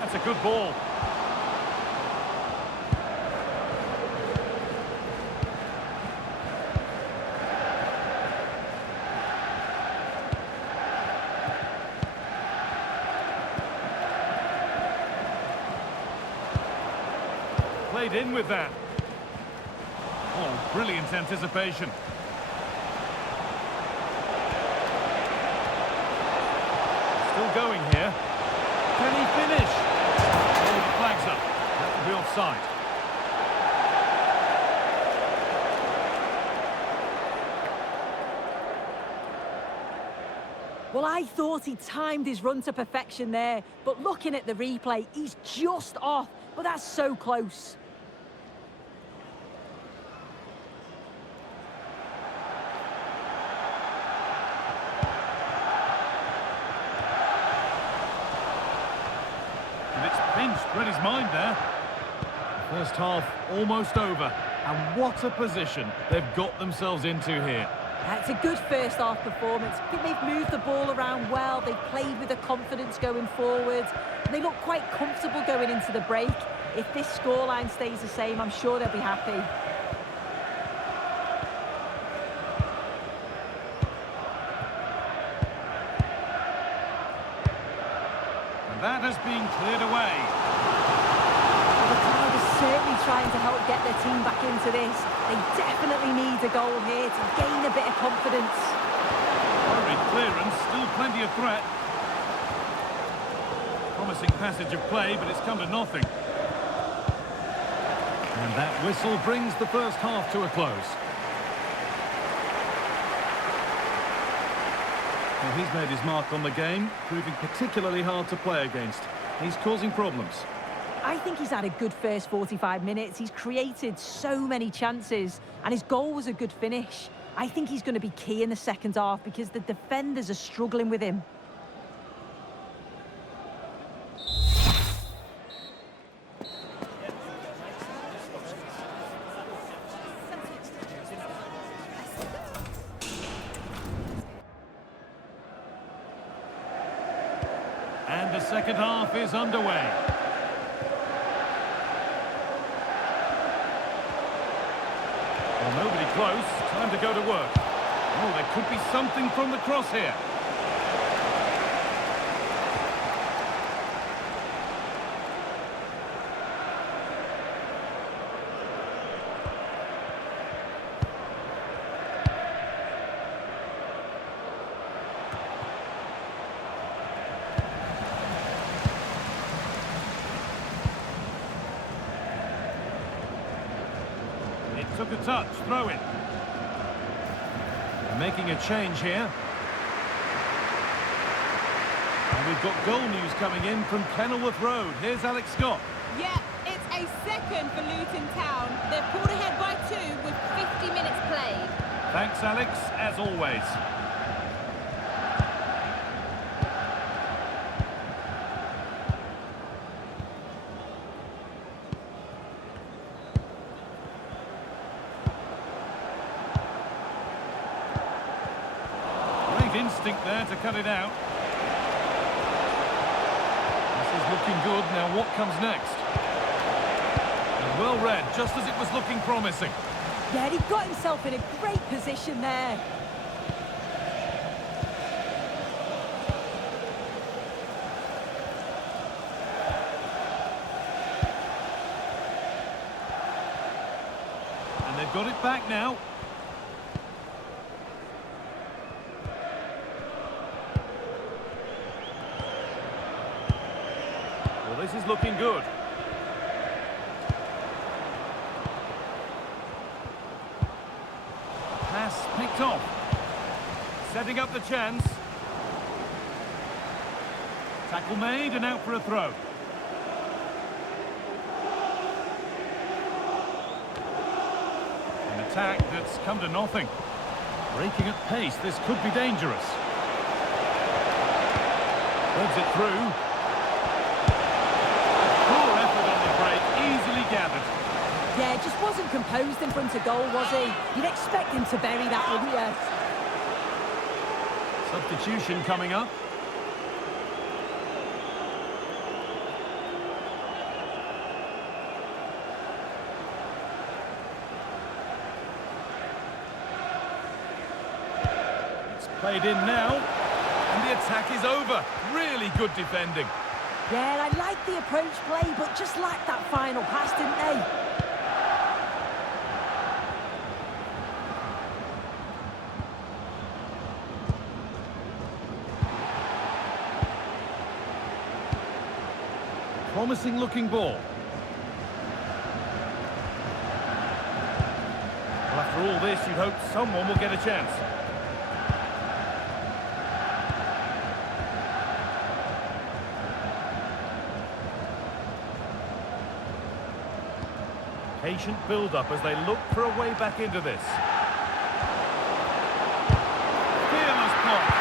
That's a good ball. Played in with that. Oh, brilliant anticipation. Still going here. Can he finish? Oh, the flag's up. That will be offside. Well, I thought he timed his run to perfection there, but looking at the replay, he's just off. But that's so close. Pinched, read his mind there. First half almost over. And what a position they've got themselves into here. It's a good first half performance. I think they've moved the ball around well. They've played with the confidence going forward. And they look quite comfortable going into the break. If this scoreline stays the same, I'm sure they'll be happy. And that has been cleared away. The crowd is certainly trying to help get their team back into this. They definitely need a goal here to gain a bit of confidence. Hurried clearance, still plenty of threat. Promising passage of play, but it's come to nothing. And that whistle brings the first half to a close. Well, he's made his mark on the game, proving particularly hard to play against. He's causing problems. I think he's had a good first 45 minutes. He's created so many chances, and his goal was a good finish. I think he's going to be key in the second half because the defenders are struggling with him. And the second half is underway. Well, nobody close. Time to go to work. Oh, there could be something from the cross here. Took a touch, throw in. They're making a change here. And we've got goal news coming in from Kenilworth Road. Here's Alex Scott. Yeah, it's a second for Luton Town. They've pulled ahead by 2 with 50 minutes played. Thanks, Alex, as always. Instinct there to cut it out. This is looking good. Now what comes next? And well read, just as it was looking promising. Yeah, he got himself in a great position there. And they've got it back now. This is looking good. Pass picked off. Setting up the chance. Tackle made and out for a throw. An attack that's come to nothing. Breaking at pace, this could be dangerous. Threads it through. Easily gathered. Yeah, just wasn't composed in front of goal, was he? You'd expect him to bury that, wouldn't you? Substitution coming up. It's played in now, and the attack is over. Really good defending. Yeah, I like the approach play, but just lacked that final pass, didn't they? Promising looking ball. Well, after all this, you'd hope someone will get a chance. Patient build-up as they look for a way back into this. Fearless block.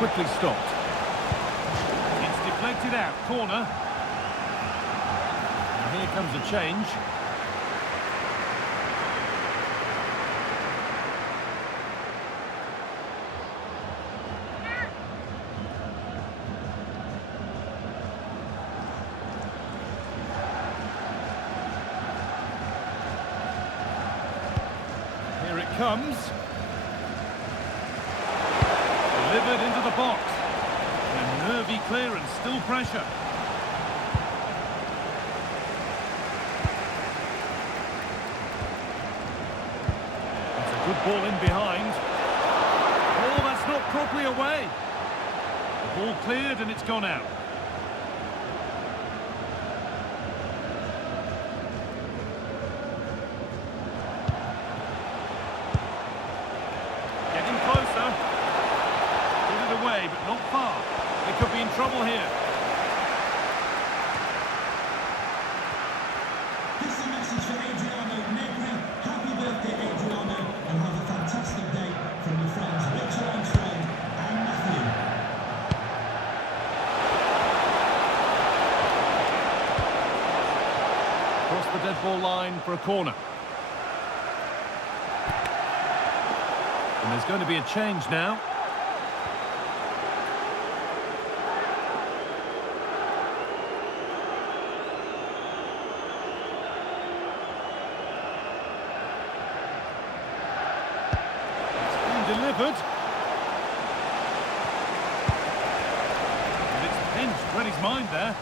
quickly stopped. It's deflected out, corner. And here comes a change. Here it comes. Delivered into the box. And nervy clearance, still pressure. That's a good ball in behind. Oh, that's not properly away. The ball cleared and it's gone out. Getting closer. Put it away, but not far. They could be in trouble here. This is a message for Adriano Negri. Happy birthday, Adriano, and have a fantastic day from your friends Richard Armstrong and Matthew. Across the dead ball line for a corner. And there's going to be a change now. Delivered. And it's pinched, read his mind there.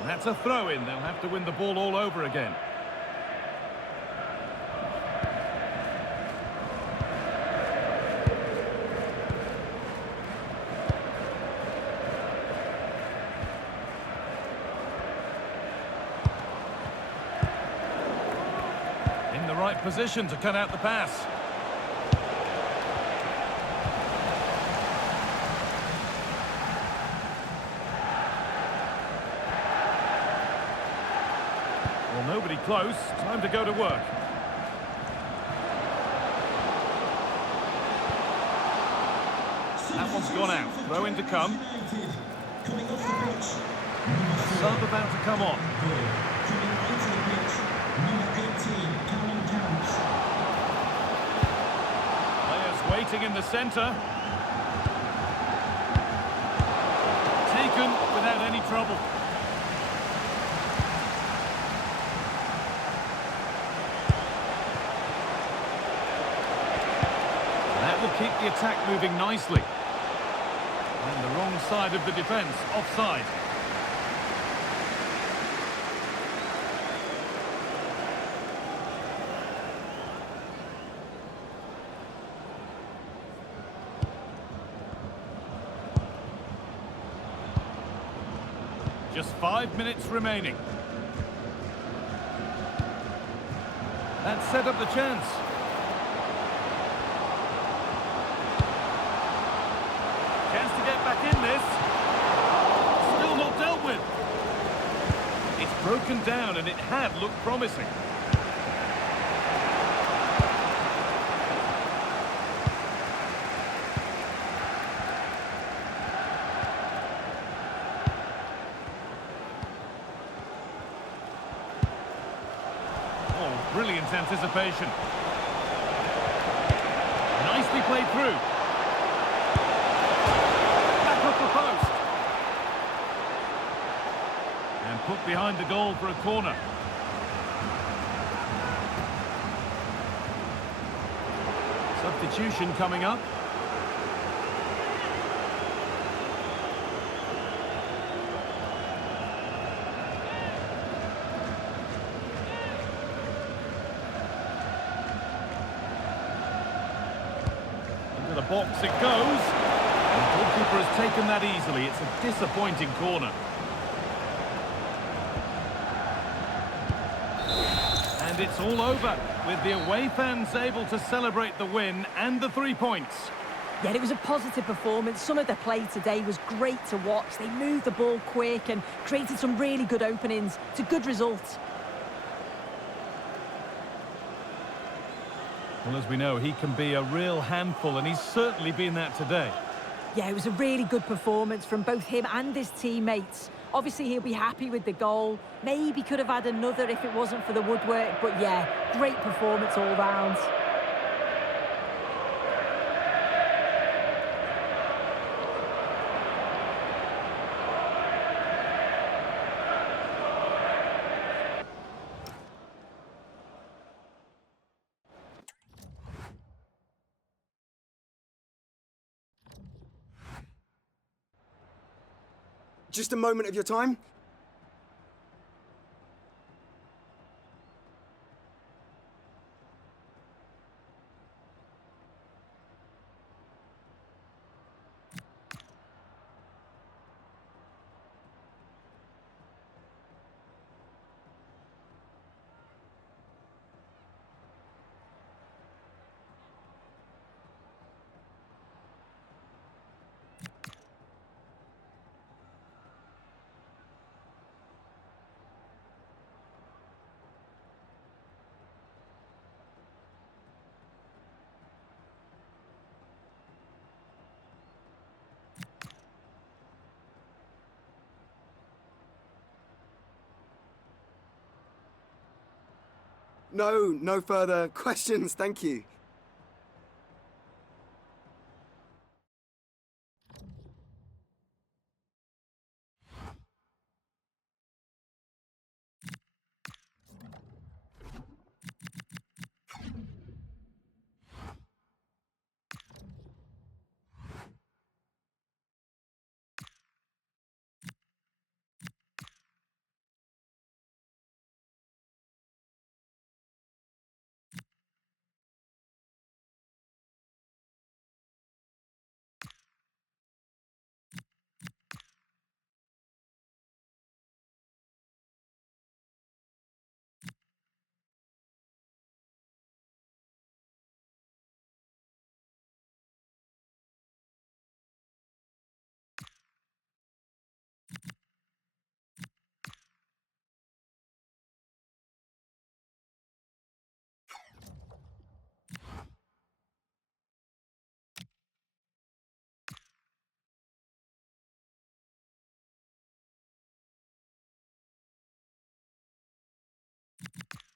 And that's a throw-in. They'll have to win the ball all over again. In the right position to cut out the pass. Well, nobody close. Time to go to work. That one's gone out. Throw in to come. Coming off the pitch, Sub about to come on. coming onto the pitch, number 18, Callum Counts. Players waiting in the centre. Taken without any trouble. That will keep the attack moving nicely. And the wrong side of the defence, offside. Just 5 minutes remaining. That set up the chance. Chance to get back in this. Still not dealt with. It's broken down and it had looked promising. Oh, brilliant anticipation. Nicely played through. Back up the post. And put behind the goal for a corner. Substitution coming up. Into the box it goes. And the goalkeeper has taken that easily. It's a disappointing corner. And it's all over, with the away fans able to celebrate the win and the 3 points. Yeah, it was a positive performance. Some of their play today was great to watch. They moved the ball quick and created some really good openings. It's a good result. Well, as we know, he can be a real handful, and he's certainly been that today. Yeah, it was a really good performance from both him and his teammates. Obviously, he'll be happy with the goal. Maybe could have had another if it wasn't for the woodwork. But yeah, great performance all round. Just a moment of your time. No further questions, thank you.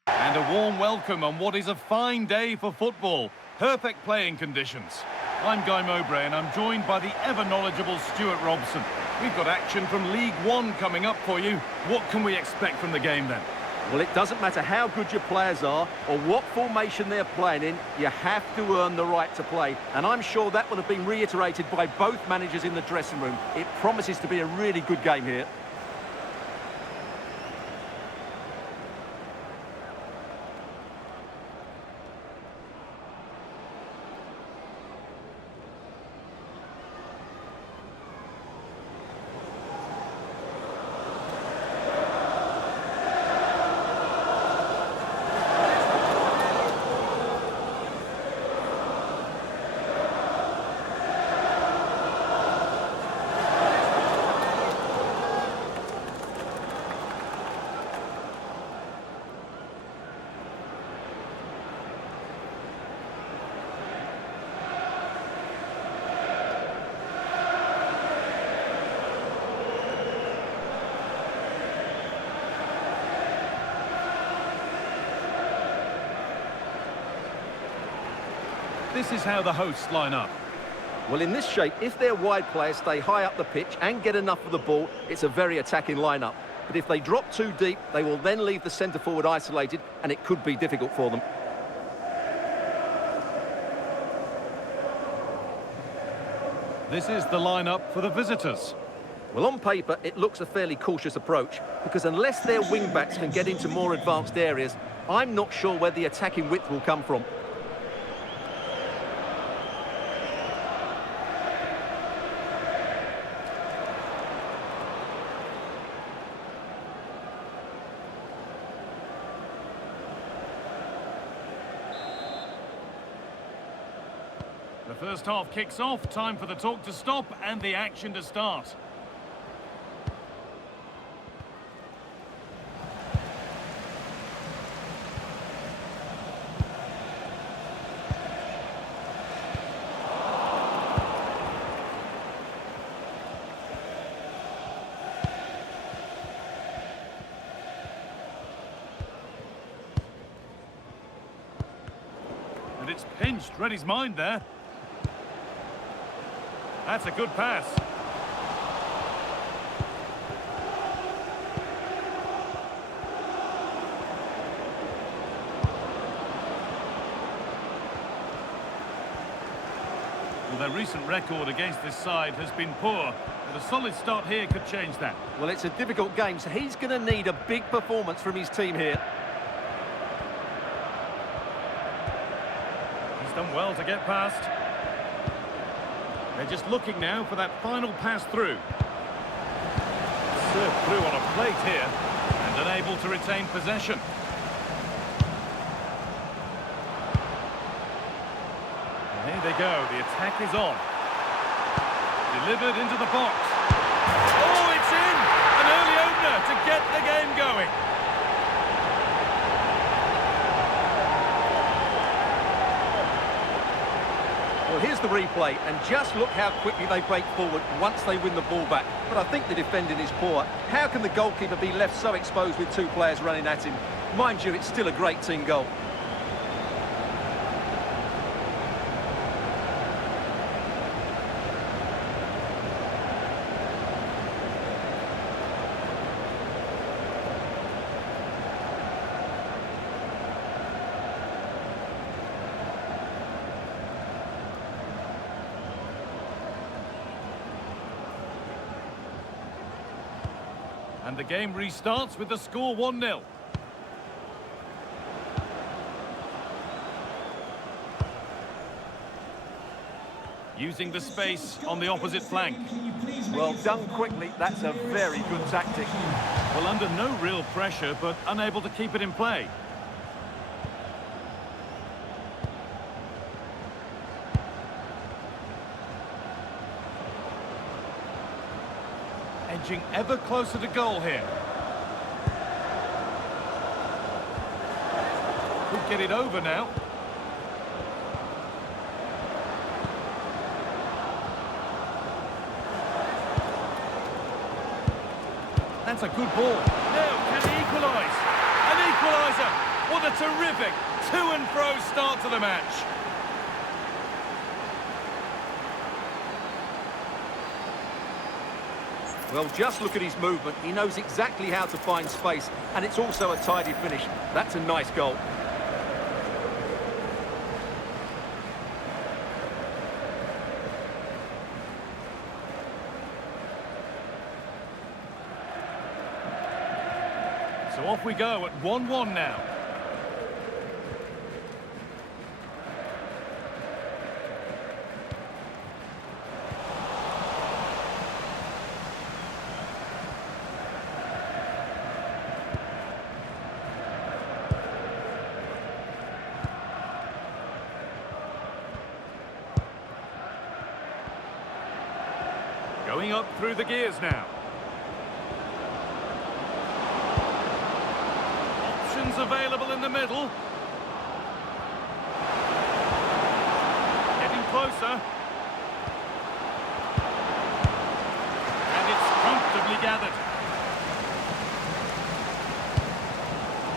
And a warm welcome on what is a fine day for football. Perfect playing conditions. I'm Guy Mowbray and I'm joined by the ever-knowledgeable Stuart Robson. We've got action from League One coming up for you. What can we expect from the game then? Well, it doesn't matter how good your players are or what formation they're playing in, you have to earn the right to play. And I'm sure that will have been reiterated by both managers in the dressing room. It promises to be a really good game here. This is how the hosts line up. Well, in this shape, if their wide players stay high up the pitch and get enough of the ball, it's a very attacking lineup. But if they drop too deep, they will then leave the centre-forward isolated, and it could be difficult for them. This is the lineup for the visitors. Well, on paper, it looks a fairly cautious approach, because unless their wing-backs can get into more advanced areas, I'm not sure where the attacking width will come from. The first half kicks off, time for the talk to stop and the action to start. And it's pinched, read his mind there. That's a good pass. Well, their recent record against this side has been poor, but a solid start here could change that. Well, it's a difficult game, so he's going to need a big performance from his team here. He's done well to get past. They're just looking now for that final pass through. Served through on a plate here and unable to retain possession. And here they go, the attack is on. Delivered into the box. Oh, it's in! An early opener to get the game going. Well, here's the replay, and just look how quickly they break forward once they win the ball back. But I think the defending is poor. How can the goalkeeper be left so exposed with two players running at him? Mind you, it's still a great team goal. And the game restarts with the score 1-0. Using the space on the opposite flank. Well done quickly, that's a very good tactic. Well, under no real pressure, but unable to keep it in play. Edging ever closer to goal here. Could get it over now. That's a good ball. Now, can he equalise? An equaliser! What a terrific to-and-fro start to the match. Well, just look at his movement. He knows exactly how to find space, and it's also a tidy finish. That's a nice goal. So off we go at 1-1 now. Going up through the gears now. Options available in the middle. Getting closer. And it's comfortably gathered.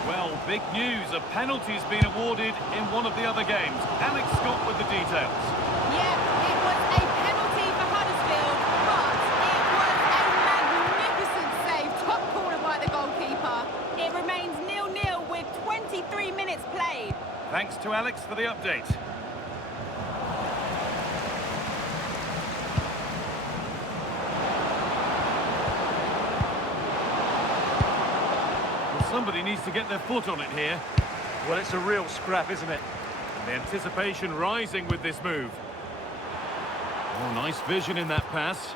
Well, big news. A penalty's been awarded in one of the other games. Alex Scott with the details. Yeah, it was a penalty for Huddersfield, but it was a magnificent save, top corner by the goalkeeper. It remains 0-0 with 23 minutes played. Thanks to Alex for the update. Well, somebody needs to get their foot on it here. Well, it's a real scrap, isn't it? And the anticipation rising with this move. Oh, nice vision in that pass.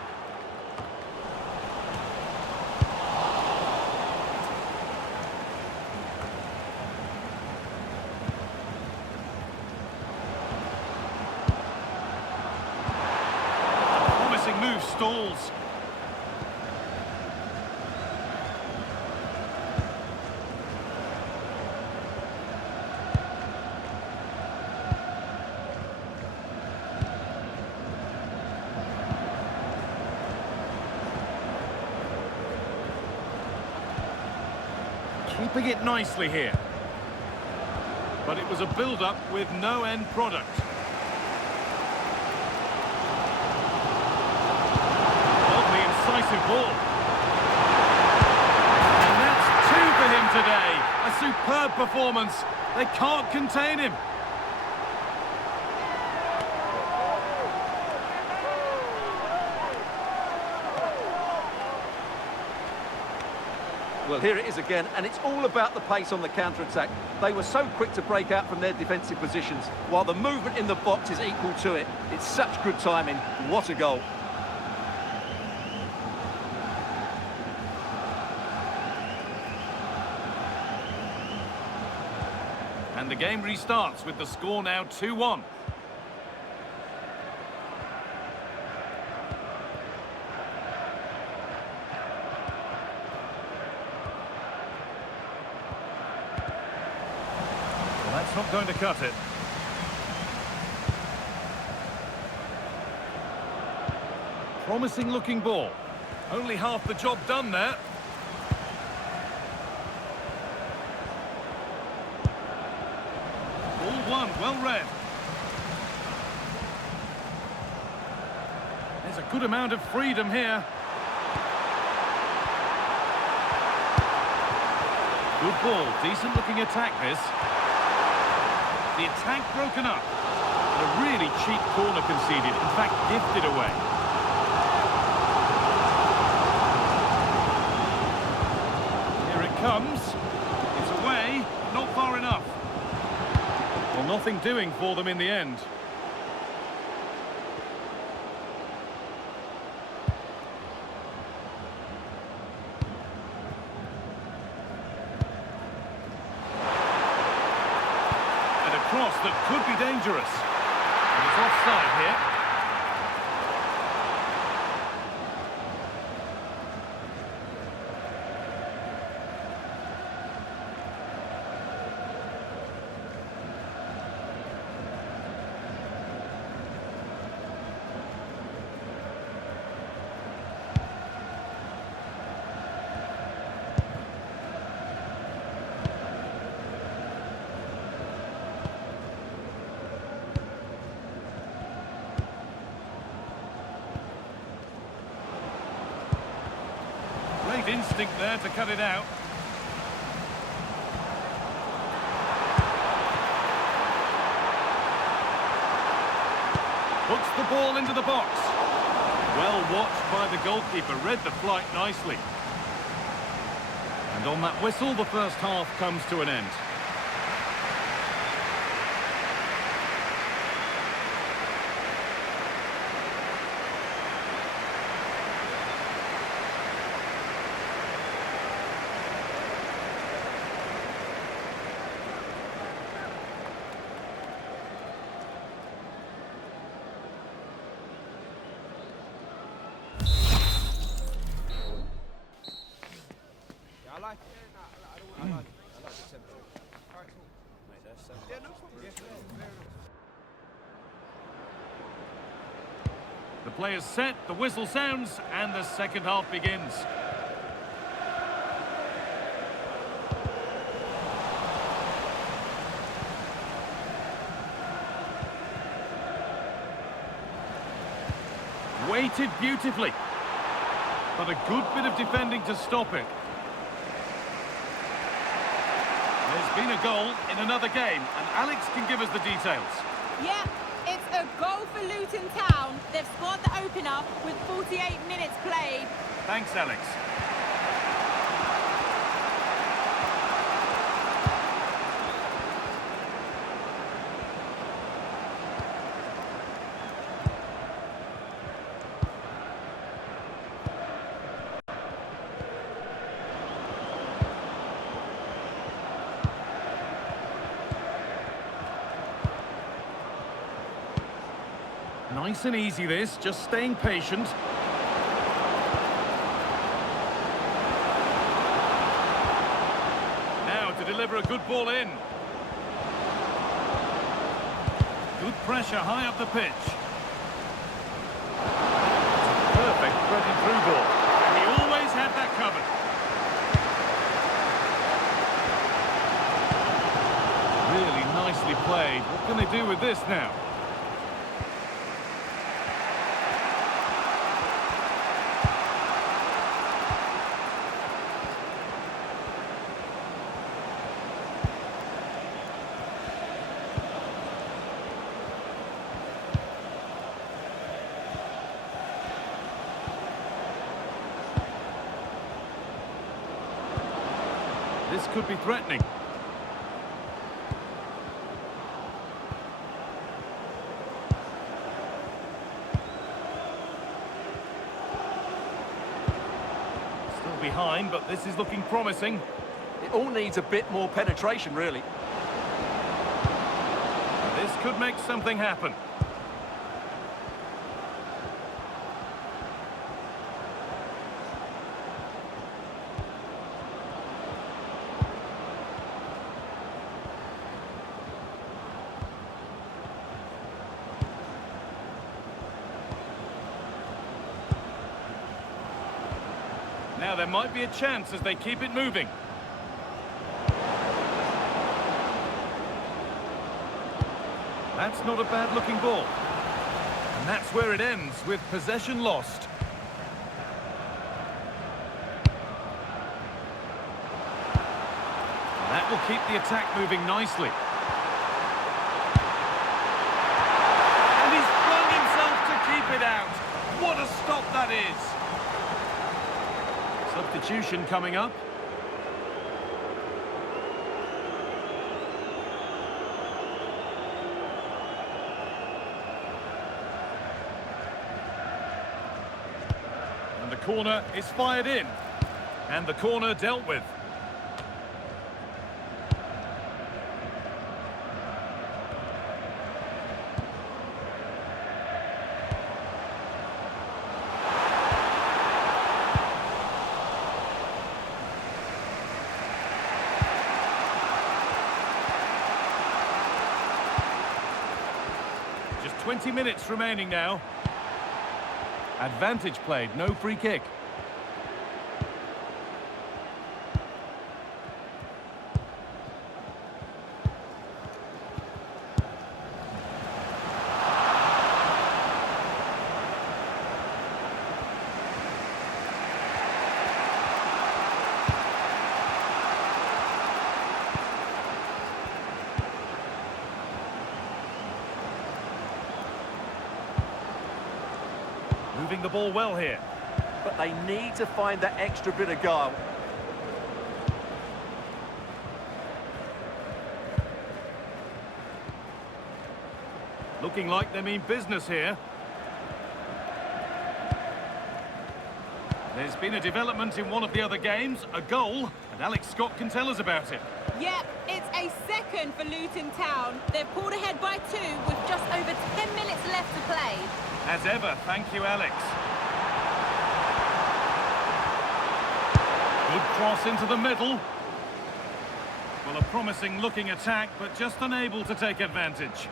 stalls. Keeping it nicely here. But it was a build-up with no end product. Lovely, incisive ball. And that's two for him today. A superb performance. They can't contain him. Well, here it is again, and it's all about the pace on the counter-attack. They were so quick to break out from their defensive positions, while the movement in the box is equal to it. It's such good timing. What a goal. And the game restarts with the score now 2-1. That's not going to cut it. Promising looking ball. Only half the job done there. Ball one, well read. There's a good amount of freedom here. Good ball, decent looking attack this. The attack broken up. And a really cheap corner conceded, in fact gifted away. Here it comes. It's away, not far enough. Well, nothing doing for them in the end. Cross that could be dangerous. And it's offside here. Great instinct there to cut it out. Puts the ball into the box. Well watched by the goalkeeper, read the flight nicely. And on that whistle, the first half comes to an end. The players set, the whistle sounds, and the second half begins. Weighted beautifully, but a good bit of defending to stop it. There's been a goal in another game, and Alex can give us the details. Yeah, it's a goal for Luton Town. They've scored the opener with 48 minutes played. Thanks, Alex. Nice and easy this, just staying patient. deliver a good ball in. Good pressure high up the pitch. Perfect threaded through ball. And he always had that covered. Really nicely played. What can they do with this now? This could be threatening. Still behind, but this is looking promising. It all needs a bit more penetration, really. This could make something happen. Now there might be a chance as they keep it moving. That's not a bad looking ball. And that's where it ends, with possession lost. That will keep the attack moving nicely. And he's flung himself to keep it out. What a stop that is! Substitution coming up. And the corner is fired in. And the corner dealt with. Just 20 minutes remaining now. Advantage played, no free kick. Moving the ball well here. But they need to find that extra bit of guile. Looking like they mean business here. There's been a development in one of the other games, a goal, and Alex Scott can tell us about it. Yep, it's a second for Luton Town. They've pulled ahead by 2 with just over 10 minutes left to play. As ever, thank you, Alex. Good cross into the middle. Well, a promising looking attack, but just unable to take advantage.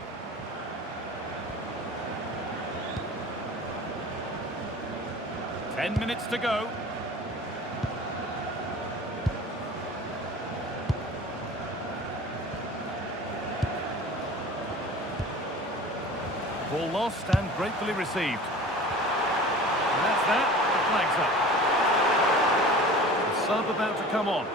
Ten minutes to go. Ball lost and gratefully received. And that's that. The flag's up. The sub about to come on.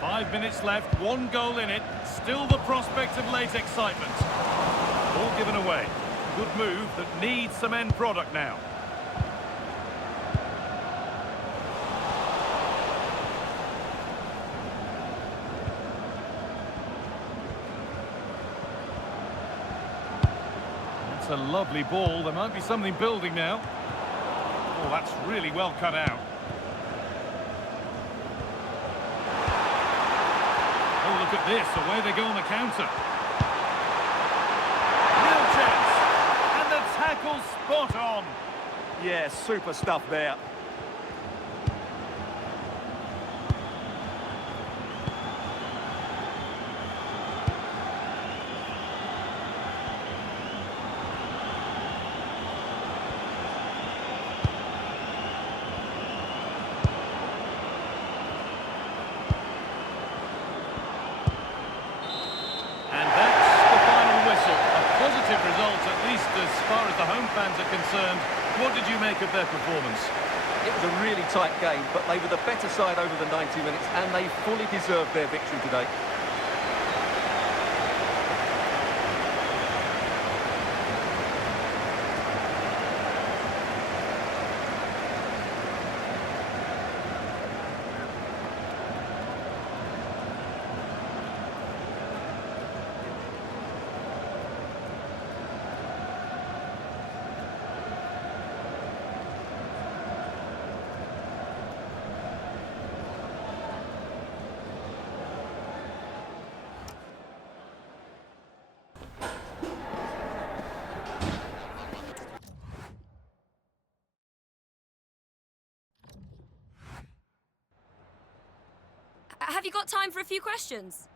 Five minutes left, one goal in it, still the prospect of late excitement. All given away. Good move that needs some end product now. That's That's a lovely ball. There might be something building now. Oh, that's really well cut out. Oh, look at this. Away they go on the counter. Real chance. And the tackle spot on. Yeah, super stuff there. Result, at least as far as the home fans are concerned. What did you make of their performance? It was a really tight game, but they were the better side over the 90 minutes, and they fully deserved their victory today. Have you got time for a few questions?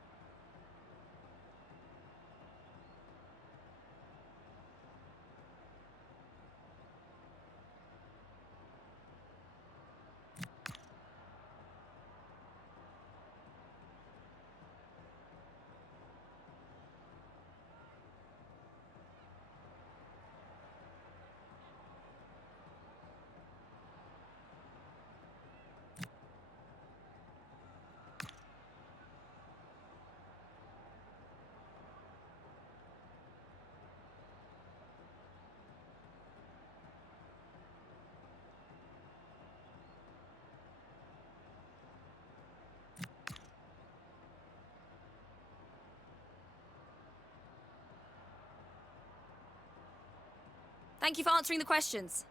Thank you for answering the questions.